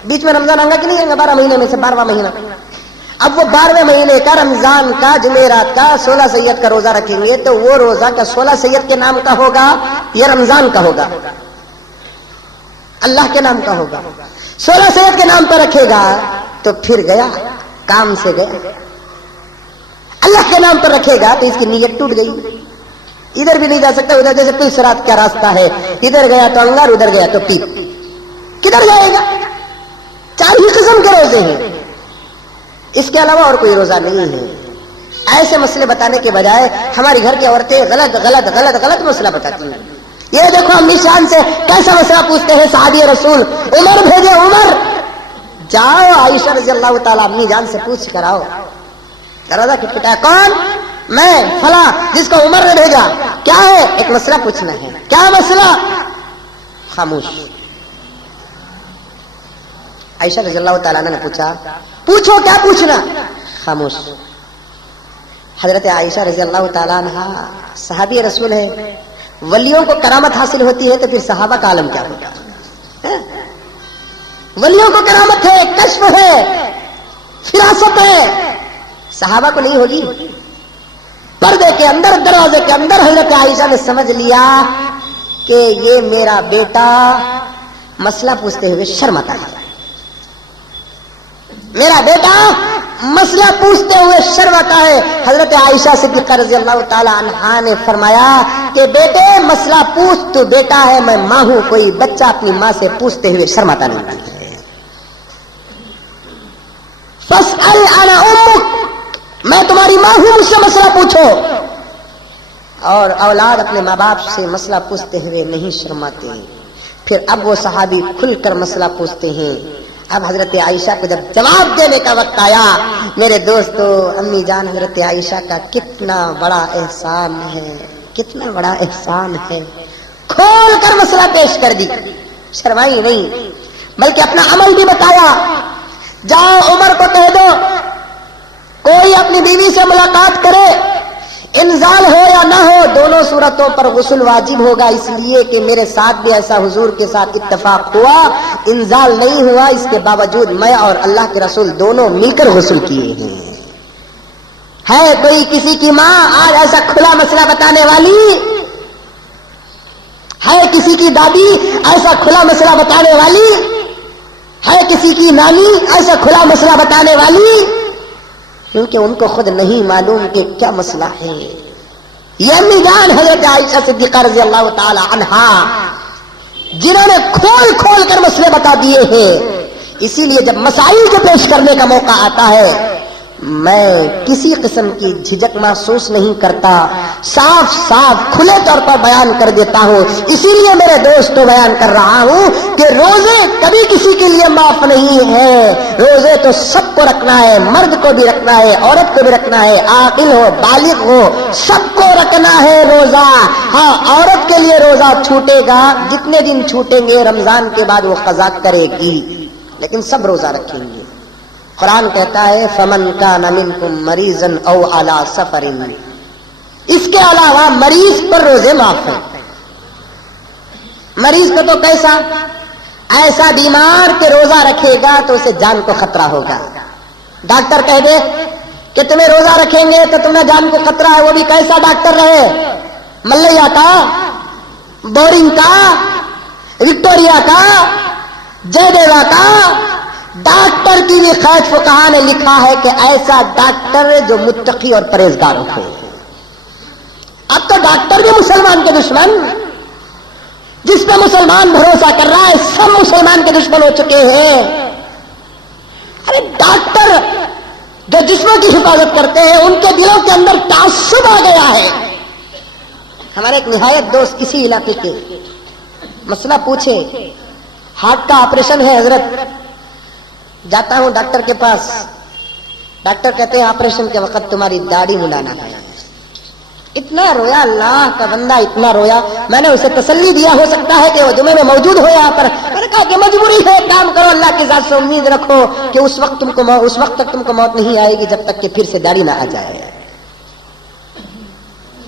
بیچ میں رمضان آئے گا کہ نہیں آئے گا؟ 12 مہینے میں سے 12واں مہینہ. اب وہ 12ویں مہینے کا رمضان کا جمعرات کا 16 سید کا روزہ رکھیں گے تو وہ روزہ کا 16 سید کے نام کا ہوگا یا رمضان کا ہوگا؟ اللہ کے نام کا ہوگا. 16 سید کے نام پر رکھے گا تو پھر گیا، کام سے گیا. اللہ کے نام پر رکھے گا تو اس کی نیت ٹوٹ گئی. ادھر بھی نہیں جا سکتا، ادھر جیسے کوئی سرات کا راستہ ہے، ادھر گیا تو انگار، ادھر گیا تو پیپ، کدھر جائے گا؟ 4 ہی قسم کے روزے ہیں، اس کے علاوہ اور کوئی روزہ نہیں ہے. ایسے مسئلے بتانے کے بجائے ہماری گھر کی عورتیں غلط غلط غلط غلط مسئلہ بتاتی ہیں. یہ دیکھو امی جان سے کیسا مسئلہ پوچھتے ہیں صحابی رسول. عمر بھیجے، عمر جاؤ عائشہ رضی اللہ تعالیٰ امی جان سے پوچھ کر آؤ. دروازہ کھٹکھٹایا، کون؟ میں فلاں جس کو عمر نے بھیجا. کیا ہے؟ ایک مسئلہ پوچھنا ہے. کیا مسئلہ؟ خاموش. عائشہ رضی اللہ تعالیٰ نے پوچھا، پوچھو کیا پوچھنا؟ خاموش. حضرت عائشہ رضی اللہ تعالیٰ عنہ صحابی رسول ہے، ولیوں کو کرامت حاصل ہوتی ہے تو پھر صحابہ کا عالم کیا ہوگا؟ ولیوں کو کرامت ہے، کشف ہے، فراست ہے، صحابہ کو نہیں ہوگی. پردے کے اندر، دروازے کے اندر حضرت عائشہ نے سمجھ لیا کہ یہ میرا بیٹا مسئلہ پوچھتے ہوئے شرماتا ہے. میرا بیٹا مسئلہ پوچھتے ہوئے شرماتا ہے. حضرت عائشہ صدیقہ رضی اللہ تعالی عنہا نے فرمایا کہ بیٹے مسئلہ پوچھ، تو بیٹا ہے، میں ماں ہوں، کوئی بچہ اپنی ماں سے پوچھتے ہوئے شرماتا نہیں ہے. فاسأل انا امک، میں تمہاری ماں ہوں، مجھ سے مسئلہ پوچھو. اور اولاد اپنے ماں باپ سے مسئلہ پوچھتے ہوئے نہیں شرماتے. پھر اب وہ صحابی کھل کر مسئلہ پوچھتے ہیں. اب حضرت عائشہ کو جب جواب دینے کا وقت آیا، میرے دوستو، امی جان، حضرت عائشہ کا کتنا بڑا احسان ہے، کتنا بڑا احسان ہے. کھول کر مسئلہ پیش کر دی، شرمائی نہیں، بلکہ اپنا عمل بھی بتایا. جاؤ عمر کو کہہ دو کوئی اپنی بیوی سے ملاقات کرے، انزال ہو یا نہ ہو، دونوں صورتوں پر غسل واجب ہوگا. اس لیے کہ میرے ساتھ بھی ایسا حضور کے ساتھ اتفاق ہوا، انزال نہیں ہوا، اس کے باوجود میں اور اللہ کے رسول دونوں مل کر غسل کیے ہیں. ہے کوئی کسی کی ماں آج ایسا کھلا مسئلہ بتانے والی؟ ہے کسی کی دادی ایسا کھلا مسئلہ بتانے والی؟ ہے کسی کی نانی ایسا کھلا مسئلہ بتانے والی؟ کیونکہ ان کو خود نہیں معلوم کہ کیا مسئلہ ہے. یہ امی جان حضرت عائشہ صدیقہ رضی اللہ تعالی عنہا جنہوں نے کھول کھول کر مسئلے بتا دیے ہیں. اسی لیے جب مسائل کو پیش کرنے کا موقع آتا ہے میں کسی قسم کی جھجک محسوس نہیں کرتا، صاف صاف کھلے طور پر بیان کر دیتا ہوں. اسی لیے میرے دوستوں بیان کر رہا ہوں کہ روزے کبھی کسی کے لیے معاف نہیں ہے. روزے تو سب کو رکھنا ہے، مرد کو بھی رکھنا ہے، عورت کو بھی رکھنا ہے، عاقل ہو بالغ ہو سب کو رکھنا ہے روزہ. ہاں عورت کے لیے روزہ چھوٹے گا، جتنے دن چھوٹیں گے رمضان کے بعد وہ قضا کرے گی، لیکن سب روزہ رکھیں گے. قرآن کہتا ہے فمن کان منکم مریضا او علی سفر. اس کے علاوہ مریض پر روزے معاف ہیں. مریض کو تو کیسا؟ ایسا بیمار کہ روزہ رکھے گا تو اسے جان کو خطرہ ہوگا. ڈاکٹر کہہ دے کہ تمہیں روزہ رکھیں گے تو تمہیں جان کو خطرہ ہے، وہ بھی کیسا ڈاکٹر رہے؟ ملیا کا، بورنگ کا، وکٹوریا کا، جے دیوا کا. ڈاکٹر کی بھی خیر فقہا نے لکھا ہے کہ ایسا ڈاکٹر جو متقی اور پرہیزگار ہو. اب تو ڈاکٹر بھی مسلمان کے دشمن، جس پہ مسلمان بھروسہ کر رہا ہے سب مسلمان کے دشمن ہو چکے ہیں. ارے ڈاکٹر جو جسموں کی حفاظت کرتے ہیں ان کے دلوں کے اندر تعصب آ گیا ہے. ہمارے ایک نہایت دوست کسی علاقے کے مسئلہ پوچھے، ہارٹ کا آپریشن ہے حضرت. جاتا ہوں ڈاکٹر کے پاس، ڈاکٹر کہتے ہیں آپریشن کے وقت تمہاری داڑھی مڈانا ہے. اتنا رویا، اللہ کا بندہ اتنا رویا. میں نے اسے تسلی دیا ہو سکتا ہے کہ وہ جمعے میں موجود ہو یہاں پر. میں نے کہا کہ مجبوری ہے، کام کرو، اللہ کی ذات سے امید رکھو کہ اس وقت تک تم کو موت نہیں آئے گی جب تک کہ پھر سے داڑھی نہ آ جائے.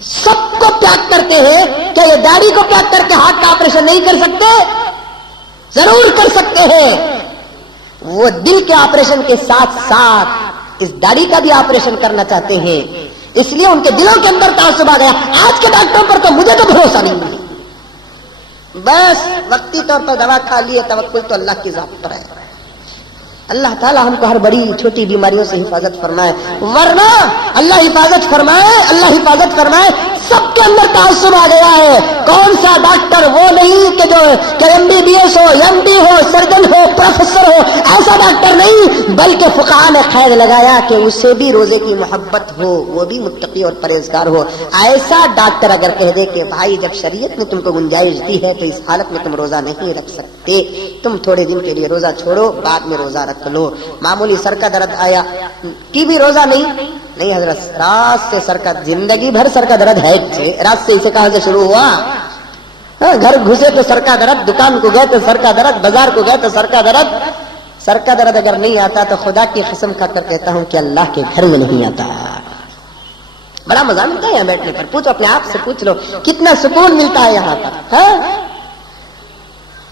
سب کو پیک کرتے ہیں کہ یہ داڑھی کو پیک کر کے ہارٹ کا آپریشن نہیں کر سکتے؟ ضرور کر سکتے ہیں. وہ دل کے آپریشن کے ساتھ ساتھ اس داڑھی کا بھی آپریشن کرنا چاہتے ہیں، اس لیے ان کے دلوں کے اندر تعصب آ گیا. آج کے ڈاکٹروں پر تو مجھے تو بھروسہ نہیں ہے، بس وقتی طور پر دوا کھا لیے، توکل تو اللہ کی ذات پر ہے. اللہ تعالیٰ ہم کو ہر بڑی چھوٹی بیماریوں سے حفاظت فرمائے، ورنہ اللہ حفاظت فرمائے، اللہ حفاظت فرمائے. سب کے اندر تعصب آ گیا ہے. کون سا ڈاکٹر وہ نہیں کہ جو MBBS ہو، MD ہو، سرجن ہو، پروفیسر ہو، ایسا ڈاکٹر نہیں، بلکہ فقہاء نے قید لگایا کہ اسے بھی روزے کی محبت ہو، وہ بھی متقی اور پرہیزگار ہو. ایسا ڈاکٹر اگر کہہ دے کہ بھائی جب شریعت نے تم کو گنجائش دی ہے تو اس حالت میں تم روزہ نہیں رکھ سکتے، تم تھوڑے دن کے لیے روزہ چھوڑو، بعد میں روزہ رکھ لو. معمولی سر کا درد آیا کی بھی روزہ نہیں حضرت، رات سے سر کا، زندگی بھر سر کا درد ہے. رات سے اسے کہاں سے شروع ہوا؟ گھر گھسے تو سر کا درد، دکان کو گئے تو سر کا درد، بازار کو گئے تو سر کا درد. سر کا درد اگر نہیں آتا تو خدا کی قسم کھا کر کہتا ہوں کہ اللہ کے گھر میں نہیں آتا. بڑا مزہ ملتا ہے یہاں بیٹھنے پر. پوچھو اپنے آپ سے، پوچھ لو کتنا سکون ملتا ہے یہاں پر.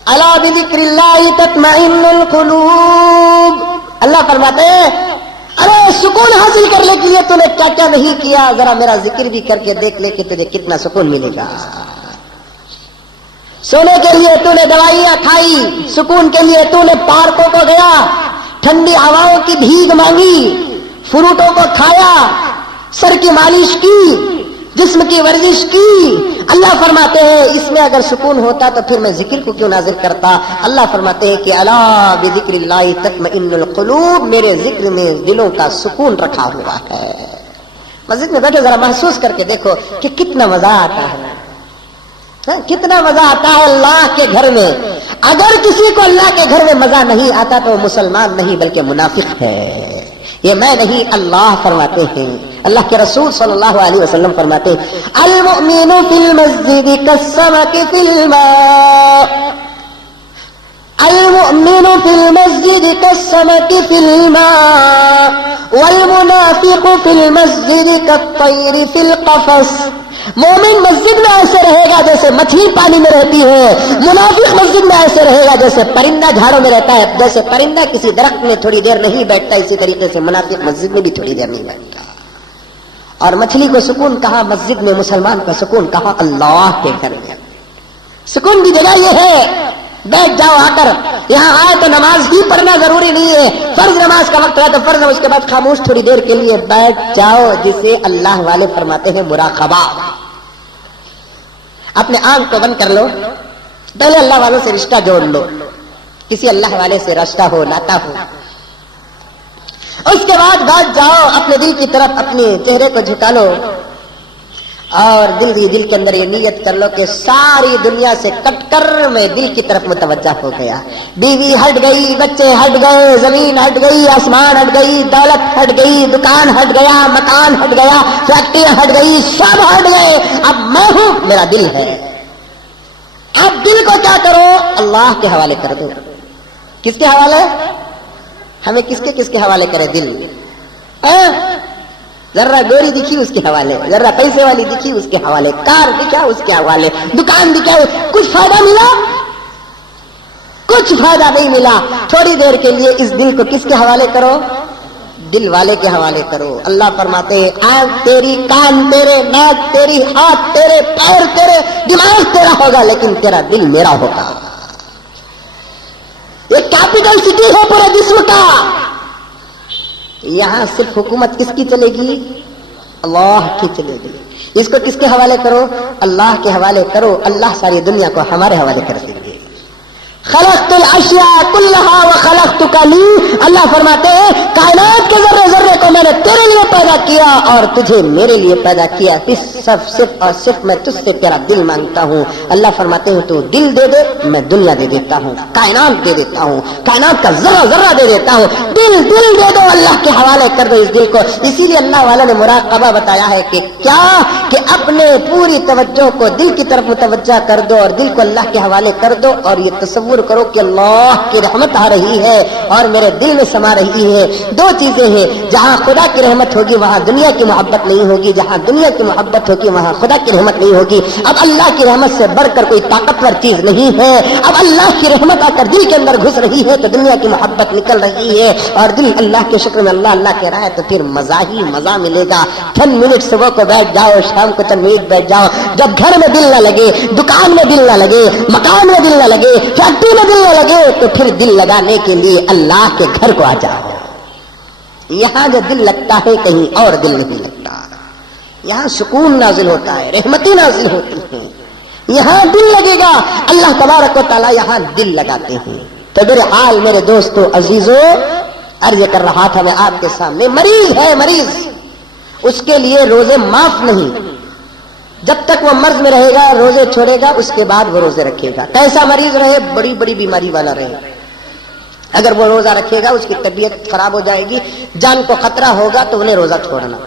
الا بذکر اللہ تطمئن القلوب. اللہ فرماتے ہیں ارے سکون حاصل کرنے کے لیے تو نے کیا کیا نہیں کیا، ذرا میرا ذکر بھی کر کے دیکھ لے کہ تجھے کتنا سکون ملے گا. سونے کے لیے تو نے دوائیاں کھائی، سکون کے لیے تو نے پارکوں کو گیا، ٹھنڈی ہواؤں کی بھیگ مانگی، فروٹوں کو کھایا، سر کی مالش کی، جسم کی ورزش کی. اللہ فرماتے ہیں اس میں اگر سکون ہوتا تو پھر میں ذکر کو کیوں نازل کرتا. اللہ فرماتے ہیں کہ الا بذکر اللہ تطمئن القلوب، میرے ذکر میں دلوں کا سکون رکھا ہوا ہے. مسجد میں بیٹھو ذرا محسوس کر کے دیکھو کہ کتنا مزہ آتا ہے، کتنا مزہ آتا ہے اللہ کے گھر میں. اگر کسی کو اللہ کے گھر میں مزہ نہیں آتا تو وہ مسلمان نہیں بلکہ منافق ہے. یہ میں نہیں، اللہ فرماتے ہیں، اللہ کے رسول صلی اللہ علیہ وسلم فرماتے ہیں المؤمن فی المسجد کالسمک فی الماء، المؤمن فی المسجد کالسمک فی الماء والمنافق فی المسجد کالطیر فی القفص. مومن مسجد میں ایسے رہے گا جیسے مچھلی پانی میں رہتی ہے، منافق مسجد میں ایسے رہے گا جیسے پرندہ جھاڑوں میں رہتا ہے. جیسے پرندہ کسی درخت میں تھوڑی دیر نہیں بیٹھتا، اسی طریقے سے منافق مسجد میں بھی تھوڑی دیر نہیں بیٹھتا. اور مچھلی کو سکون کہاں مسجد میں، مسلمان کا سکون کہاں اللہ کے گھر میں. سکون کی جگہ یہ ہے بیٹھ جاؤ آ کر. یہاں آئے تو نماز ہی پڑھنا ضروری نہیں ہے, فرض نماز کا وقت ہے تو فرض, اس کے بعد خاموش تھوڑی دیر کے لیے بیٹھ جاؤ, جسے اللہ والے فرماتے ہیں مراقبہ. اپنے آنکھ کو بند کر لو, پہلے اللہ والوں سے رشتہ جوڑ لو, کسی اللہ والے سے رشتہ ہو, ناتا ہو. اس کے بعد بیٹھ جاؤ اپنے دل کی طرف, اپنے چہرے کو جھکا لو اور دل کے اندر یہ نیت کر لو کہ ساری دنیا سے کٹ کر میں دل کی طرف متوجہ ہو گیا. بیوی ہٹ گئی, بچے ہٹ گئے, زمین ہٹ گئی, آسمان ہٹ گئی, دولت ہٹ گئی, دکان ہٹ گیا, مکان ہٹ گیا, فیکٹریاں ہٹ گئی, سب ہٹ گئے. اب میں ہوں, میرا دل ہے. اب دل کو کیا کرو, اللہ کے حوالے کر دو. کس کے حوالے؟ ہمیں کس کے حوالے کرے دل؟ ذرہ گوری دکھی اس کے حوالے, ذرہ پیسے والی دکھی اس کے حوالے, کار دکھا اس کے حوالے, دکان دکھا, کچھ فائدہ ملا؟ کچھ فائدہ نہیں ملا. تھوڑی دیر کے لیے اس دل کو کس کے حوالے کرو؟ دل والے کے حوالے کرو. اللہ فرماتے ہیں آنکھ تیری, کان تیرے, ناک تیری, ہاتھ تیرے, پیر تیرے, دماغ تیرا ہوگا, لیکن تیرا دل میرا ہوگا. یہ کیپٹل سٹی ہے پورے جسم کا. یہاں صرف حکومت کس کی چلے گی؟ اللہ کی چلے گی. اس کو کس کے حوالے کرو؟ اللہ کے حوالے کرو. اللہ ساری دنیا کو ہمارے حوالے کر دیں گے. خلقت الاشیاء کلھا وخلقتک لی. اللہ فرماتے ہیں کائنات کے ذرے ذرے کو میں نے تیرے لیے پیدا کیا اور تجھے میرے لیے پیدا کیا. صرف اور صرف میں تجھ سے تیرا دل مانگتا ہوں. اللہ فرماتے ہیں تو دل دے دے, میں دنیا دے دیتا ہوں, کائنات دے دیتا ہوں, کائنات کا ذرہ ذرہ دے دیتا ہوں. دل دے دو, اللہ کے حوالے کر دو اس دل کو. اسی لیے اللہ والا نے مراقبہ بتایا ہے کہ کیا کہ اپنے پوری توجہ کو دل کی طرف متوجہ کر دو اور دل کو اللہ کے حوالے کر دو, اور یہ تصور کرو کہ اللہ کی رحمت آ رہی ہے اور میرے دل میں سما رہی ہے. دو چیزیں ہیں, جہاں خدا کی رحمت ہوگی وہاں دنیا کی محبت نہیں ہوگی, جہاں دنیا کی محبت ہوگی وہاں خدا کی رحمت نہیں ہوگی. اب اللہ کی رحمت سے بڑھ کر کوئی طاقتور چیز نہیں ہے. اب اللہ کی رحمت آ کر دل کے اندر گھس رہی ہے تو دنیا کی محبت نکل رہی ہے, اور دل اللہ کے شکر میں اللہ کہہ رہا ہے تو پھر مزہ ہی مزہ ملے گا. 10 منٹ صبح کو بیٹھ جاؤ, شام کو 10 منٹ بیٹھ جاؤ. جب گھر میں دل نہ لگے, دکان میں دل نہ لگے, مکان میں دل نہ لگے, فیکٹری میں دل نہ لگے, تو پھر دل لگانے کے لیے اللہ کے گھر کو آ جاؤ. یہاں جو دل لگتا ہے کہیں اور دل نہیں لگتا. یہاں سکون نازل ہوتا ہے, رحمتیں نازل ہوتی ہیں. یہاں دل لگے گا. اللہ تبارک و تعالیٰ یہاں دل لگاتے ہیں. تو میرے حال میرے دوستو عزیزو, عرض کر رہا تھا میں آپ کے سامنے, مریض ہے, مریض, اس کے لیے روزے معاف نہیں. جب تک وہ مرض میں رہے گا روزے چھوڑے گا, اس کے بعد وہ روزے رکھے گا. کیسا مریض رہے؟ بڑی بڑی بیماری والا رہے. اگر وہ روزہ رکھے گا اس کی طبیعت خراب ہو جائے گی, جان کو خطرہ ہوگا تو انہیں روزہ چھوڑنا.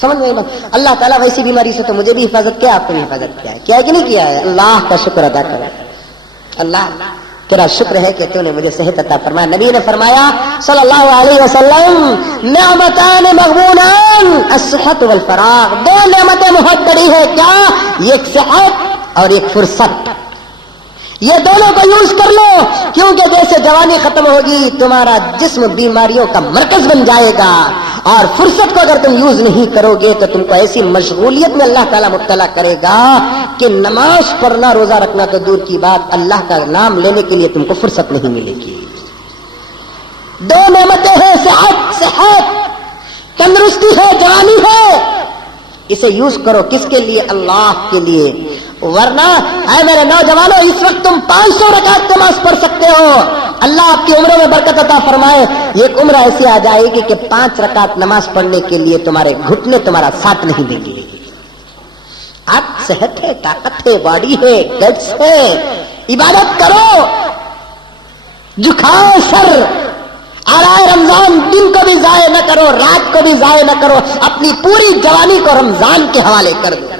سمجھ میں اللہ تعالیٰ ویسی بیماری سے تو مجھے بھی حفاظت کیا, آپ کو بھی حفاظت کیا ہے, کیا ہے کہ نہیں کیا ہے؟ اللہ کا شکر ادا کرے. اللہ تیرا شکر ہے کہ تو نے مجھے صحت عطا فرمایا. نبی نے فرمایا صلی اللہ علیہ وسلم نعمتان مغبونان الصحت والفراغ. 2 نعمتیں بہت بڑی ہے. کیا؟ ایک صحت اور ایک فرصت. یہ دونوں کو یوز کر لو, کیونکہ جیسے جوانی ختم ہوگی تمہارا جسم بیماریوں کا مرکز بن جائے گا, اور فرصت کو اگر تم یوز نہیں کرو گے تو تم کو ایسی مشغولیت میں اللہ تعالیٰ مبتلا کرے گا کہ نماز پڑھنا, روزہ رکھنا تو دور کی بات, اللہ کا نام لینے کے لیے تم کو فرصت نہیں ملے گی. 2 نعمتیں ہیں, صحت, تندرستی ہے, جوانی ہے. اسے یوز کرو. کس کے لیے؟ اللہ کے لیے. ورنہ اے میرے نوجوانوں, اس وقت تم 500 رکعت نماز پڑھ سکتے ہو. اللہ آپ کی عمروں میں برکت عطا فرمائے. ایک عمر ایسی آ جائے گی کہ 5 رکعت نماز پڑھنے کے لیے تمہارے گھٹنے تمہارا ساتھ نہیں دیں گے. آپ صحت ہے, طاقت ہے, باڈی ہے, گٹس ہے, عبادت کرو. جھکاؤ سر. آرائے رمضان دن کو بھی ضائع نہ کرو, رات کو بھی ضائع نہ کرو. اپنی پوری جوانی کو رمضان کے حوالے کر دو.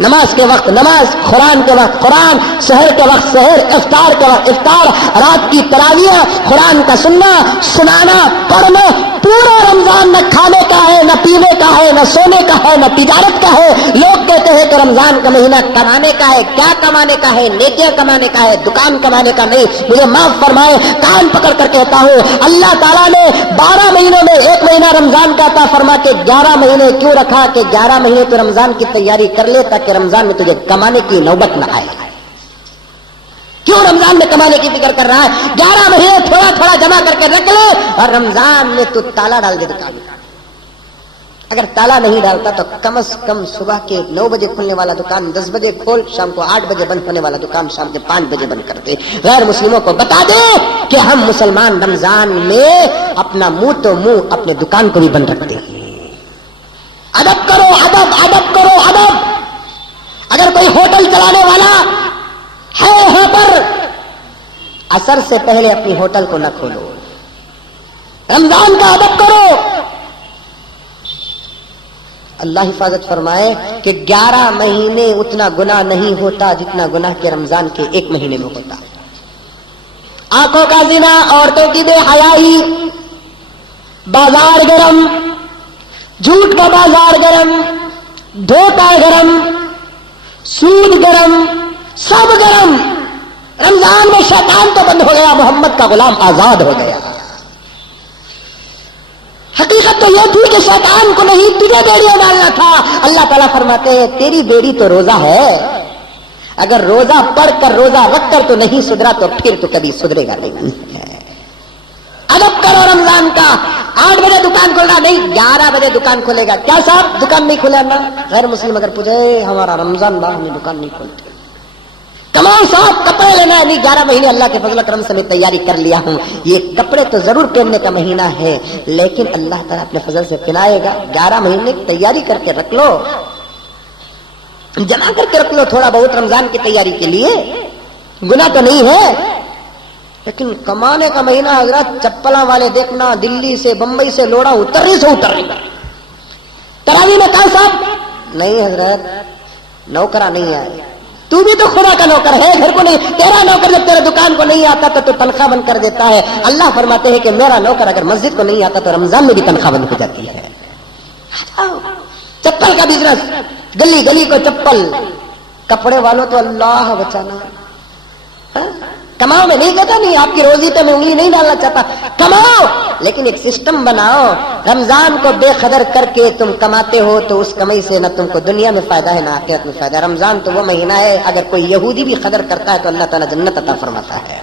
نماز کے وقت نماز, قرآن کے وقت قرآن, سحر کے وقت سحر, افطار کے وقت افطار, رات کی تراویح, قرآن کا سننا, سنانا, پڑھنا. پورا رمضان نہ کھانے کا ہے, نہ پینے کا ہے, نہ سونے کا ہے, نہ تجارت کا ہے. لوگ کہتے ہیں کہ رمضان کا مہینہ کمانے کا ہے. کیا کمانے کا ہے؟ نیکیاں کمانے کا ہے, دکان کمانے کا نہیں. مجھے معاف فرمائے, کان پکڑ کر کہتا ہوں, اللہ تعالیٰ نے 12 مہینوں میں 1 مہینہ رمضان کا عطا فرما کے 11 مہینے کیوں رکھا کہ 11 مہینے تو رمضان کی تیاری کر لے تاکہ کہ رمضان میں تجھے کمانے کی نوبت نہ آئے. کیوں رمضان میں کمانے کی فکر کر رہا ہے؟ 11 مہینے تھوڑا تھوڑا جمع کر کے رکھ لے اور رمضان میں تو تالا ڈال دے دکان. اگر تالا نہیں ڈالتا تو کم از کم صبح کے 9 بجے کھلنے والا دکان 10 بجے کھول، شام کو 8 بجے بند ہونے والا دکان شام کے 5 بجے بند کر دے. غیر مسلموں کو بتا دے کہ ہم مسلمان رمضان میں اپنا منہ تو منہ اپنے دکان کو بھی بند رکھتے ہیں. ادب کرو، ادب ادب کرو، ادب. اگر کوئی ہوٹل چلانے والا ہے یہاں پر، عصر سے پہلے اپنی ہوٹل کو نہ کھولو. رمضان کا ادب کرو. اللہ حفاظت فرمائے کہ 11 مہینے اتنا گناہ نہیں ہوتا جتنا گناہ کے رمضان کے 1 مہینے میں ہوتا. آنکھوں کا زنا، عورتوں کی بے حیائی، بازار گرم، جھوٹ کا بازار گرم، دھوکہ گرم، سود گرم، سب گرم. رمضان میں شیطان تو بند ہو گیا، محمد کا غلام آزاد ہو گیا. حقیقت تو یہ تھی کہ شیطان کو نہیں تجھے بیڑیاں ڈالنا تھا. اللہ تعالیٰ فرماتے ہیں تیری بیڑی تو روزہ ہے. اگر روزہ پڑھ کر روزہ رکھ کر تو نہیں سدھرا تو پھر تو کبھی سدھرے گا نہیں. ادب کرو رمضان کا. 8 بجے دکان کھولنا نہیں، 11 بجے دکان کھولے گا. کیا صاحب دکان نہیں کھولے نا؟ غیر مسلم اگر پوچھے ہمارا رمضان ماہ میں دکان نہیں کھولتے. تمام صاحب کپڑے لینا ہے. نہیں، 11 مہینے اللہ کے فضل و کرم سے میں تیاری کر لیا ہوں. یہ کپڑے تو ضرور پہننے کا مہینہ ہے لیکن اللہ تعالیٰ اپنے فضل سے پہنائے گا. 11 مہینے کی تیاری کر کے رکھ لو، جمع کر کے رکھ لو تھوڑا بہت رمضان کی تیاری کے لیے. گناہ تو نہیں ہے. لیکن کمانے کا مہینہ حضرت، چپلاں والے دیکھنا دلی سے بمبئی سے لوڑا اترنے سے اتر رہی. تراویح میں کہا صاحب نہیں حضرت نوکرا نہیں آئے. تو بھی تو خدا کا نوکر ہے، گھر کو نہیں. تیرا نوکر جب تیرے دکان کو نہیں آتا تو تنخواہ بند کر دیتا ہے. اللہ فرماتے ہیں کہ میرا نوکر اگر مسجد کو نہیں آتا تو رمضان میں بھی تنخواہ بند ہو جاتی ہے. چپل کا بزنس، گلی گلی کو چپل. کپڑے والوں تو اللہ بچانا. کماؤ میں نہیں کہتا، نہیں آپ کی روزی پہ میں انگلی نہیں ڈالنا چاہتا. کماؤ لیکن ایک سسٹم بناؤ. رمضان کو بے قدر کر کے تم کماتے ہو تو اس کمائی سے نہ تم کو دنیا میں فائدہ ہے نہ آخرت میں فائدہ. رمضان تو وہ مہینہ ہے اگر کوئی یہودی بھی قدر کرتا ہے تو اللہ تعالیٰ جنت عطا فرماتا ہے.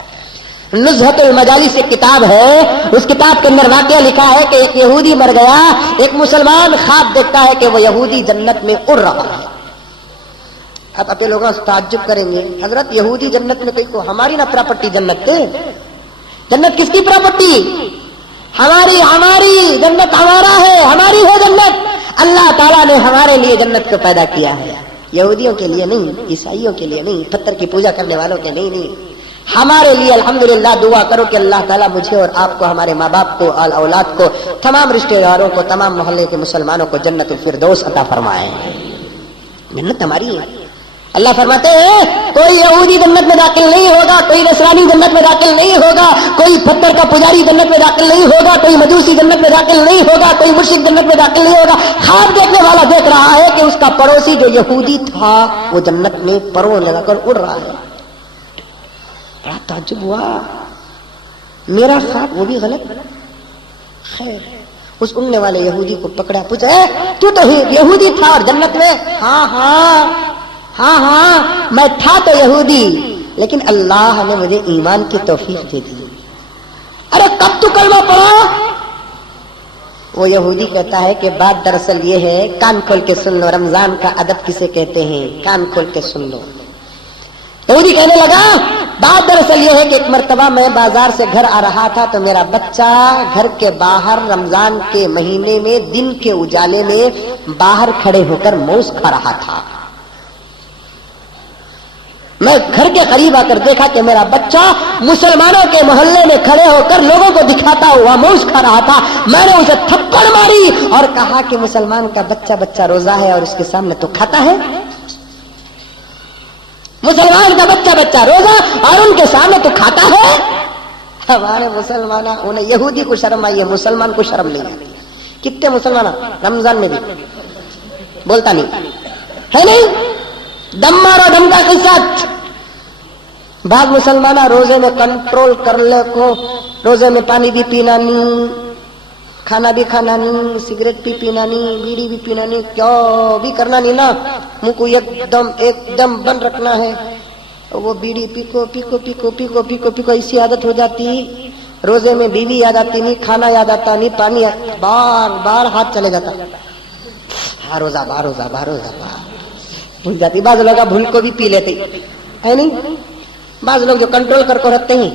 نزہت المجالس ایک کتاب ہے، اس کتاب کے اندر واقعہ لکھا ہے کہ ایک یہودی مر گیا. ایک مسلمان خواب دیکھتا ہے کہ وہ یہودی جنت میں اڑ رہا ہے. اب آپ لوگ تعجب کریں گے حضرت یہودی جنت میں کو ہماری نہ پراپرٹی جنت. جنت کس کی پراپرٹی؟ ہماری. ہماری جنت ہمارا ہے، ہماری ہے جنت. اللہ تعالیٰ نے ہمارے لیے جنت کو پیدا کیا ہے، یہودیوں کے لیے نہیں، عیسائیوں کے لیے نہیں، پتھر کی پوجا کرنے والوں کے نہیں. ہمارے لیے. الحمدللہ دعا کرو کہ اللہ تعالیٰ مجھے اور آپ کو، ہمارے ماں باپ کو، اولاد کو، تمام رشتہ داروں کو، تمام محلے کے مسلمانوں کو جنت الفردوس عطا فرمائے. جنت ہماری ہے. اللہ فرماتے ہیں کوئی یہودی جنت میں داخل نہیں ہوگا، کوئی نصرانی جنت میں داخل نہیں ہوگا، کوئی پتھر کا پجاری جنت میں داخل نہیں ہوگا، کوئی مجوسی جنت میں داخل نہیں ہوگا، کوئی مشرک جنت میں داخل نہیں ہوگا. خواب دیکھنے والا دیکھ رہا ہے کہ اس کا پڑوسی جو یہودی تھا وہ جنت میں پروں لگا کر اڑ رہا ہے. بڑا تعجب ہوا. میرا خواب وہ بھی غلط. خیر اس اڑنے والے یہودی کو پکڑا، پوچھا تو یہودی تھا اور جنت میں؟ ہاں میں تھا تو یہودی لیکن اللہ نے مجھے ایمان کی توفیق دے دی. ارے کب تو کلمہ پڑھا؟ وہ یہودی کہتا ہے کہ بات دراصل یہ ہے، کان کھول کے سن لو، رمضان کا ادب کسے کہتے ہیں، کان کھول کے سن لو. یہودی کہنے لگا بات دراصل یہ ہے کہ ایک مرتبہ میں بازار سے گھر آ رہا تھا تو میرا بچہ گھر کے باہر رمضان کے مہینے میں دن کے اجالے میں باہر کھڑے ہو کر موز کھا رہا تھا. میں گھر کے قریب آ کر دیکھا کہ میرا بچہ مسلمانوں کے محلے میں کھڑے ہو کر لوگوں کو دکھاتا ہوا موز کھا رہا تھا. میں نے اسے تھپڑ ماری اور کہا کہ مسلمان کا بچہ روزہ ہے اور اس کے سامنے تو کھاتا ہے. مسلمان کا بچہ روزہ اور ان کے سامنے تو کھاتا ہے. ہمارے مسلمان، انہیں یہودی کو شرم آئی ہے، مسلمان کو شرم نہیں آتی. کتنے مسلمان رمضان میں بھی بولتا نہیں ہے، نہیں دم مارو دم کا قصہ. بعض مسلمان روزے میں کنٹرول کر لے کو، روزے میں پانی بھی پینا نہیں، کھانا بھی کھانا نہیں، سگریٹ بھی پینا نہیں، بیڑی بھی پینا نہیں، کیوں بھی کرنا نہیں نا. منہ کو ایک دم بند رکھنا ہے. وہ بیڑی پیکو پیکو پیکو پیکو پیکو پیکو ایسی عادت ہو جاتی. روزے میں بیوی یاد آتی نہیں, کھانا یاد آتا نہیں, پانی بار بار ہاتھ چلے جاتا. روزہ بار بھول جاتی. بعض لوگ بھول کو بھی پی لیتے ہے نہیں. بعض لوگ جو کنٹرول کر کو رکھتے ہیں,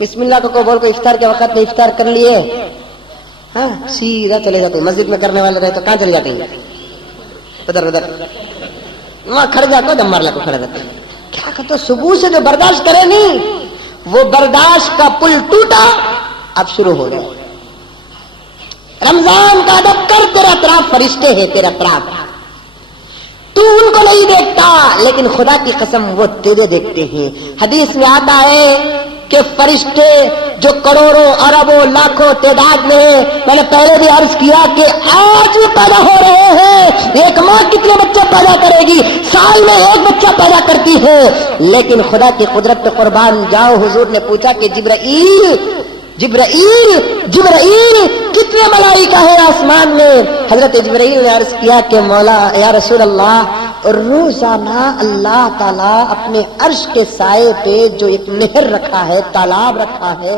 بسم اللہ کو بول کو افطار کے وقت میں افطار کر لیے, ہاں سیدھا چلے جاتے. مسجد میں کرنے والے رہے تو کہاں چلے جاتے ہیں, ادھر وہاں کھڑے جا کو دم مار لا کو کھڑے جاتے. کیا کہتے صبح سے جو برداشت کرے نہیں, وہ برداشت کا پل ٹوٹا, اب شروع ہو گیا. رمضان کا ادب کر, تیرا اطراف فرشتے ہیں, تیرا اطراف تو ان کو نہیں دیکھتا لیکن خدا کی قسم وہ تیرے دیکھتے ہیں. حدیث میں آتا ہے کہ فرشتے جو کروڑوں اربوں لاکھوں تعداد میں ہیں, میں نے پہلے بھی عرض کیا کہ آج بھی پیدا ہو رہے ہیں. ایک ماں کتنے بچے پیدا کرے گی, سال میں ایک بچہ پیدا کرتی ہے, لیکن خدا کی قدرت پہ قربان جاؤ. حضور نے پوچھا کہ جبرائیل کتنے ملائکہ ہے آسمان میں؟ حضرت جبرائیل نے عرض کیا کہ مولا یا رسول اللہ, روزانہ اللہ تعالیٰ اپنے عرش کے سائے پہ جو ایک نہر رکھا ہے, تالاب رکھا ہے,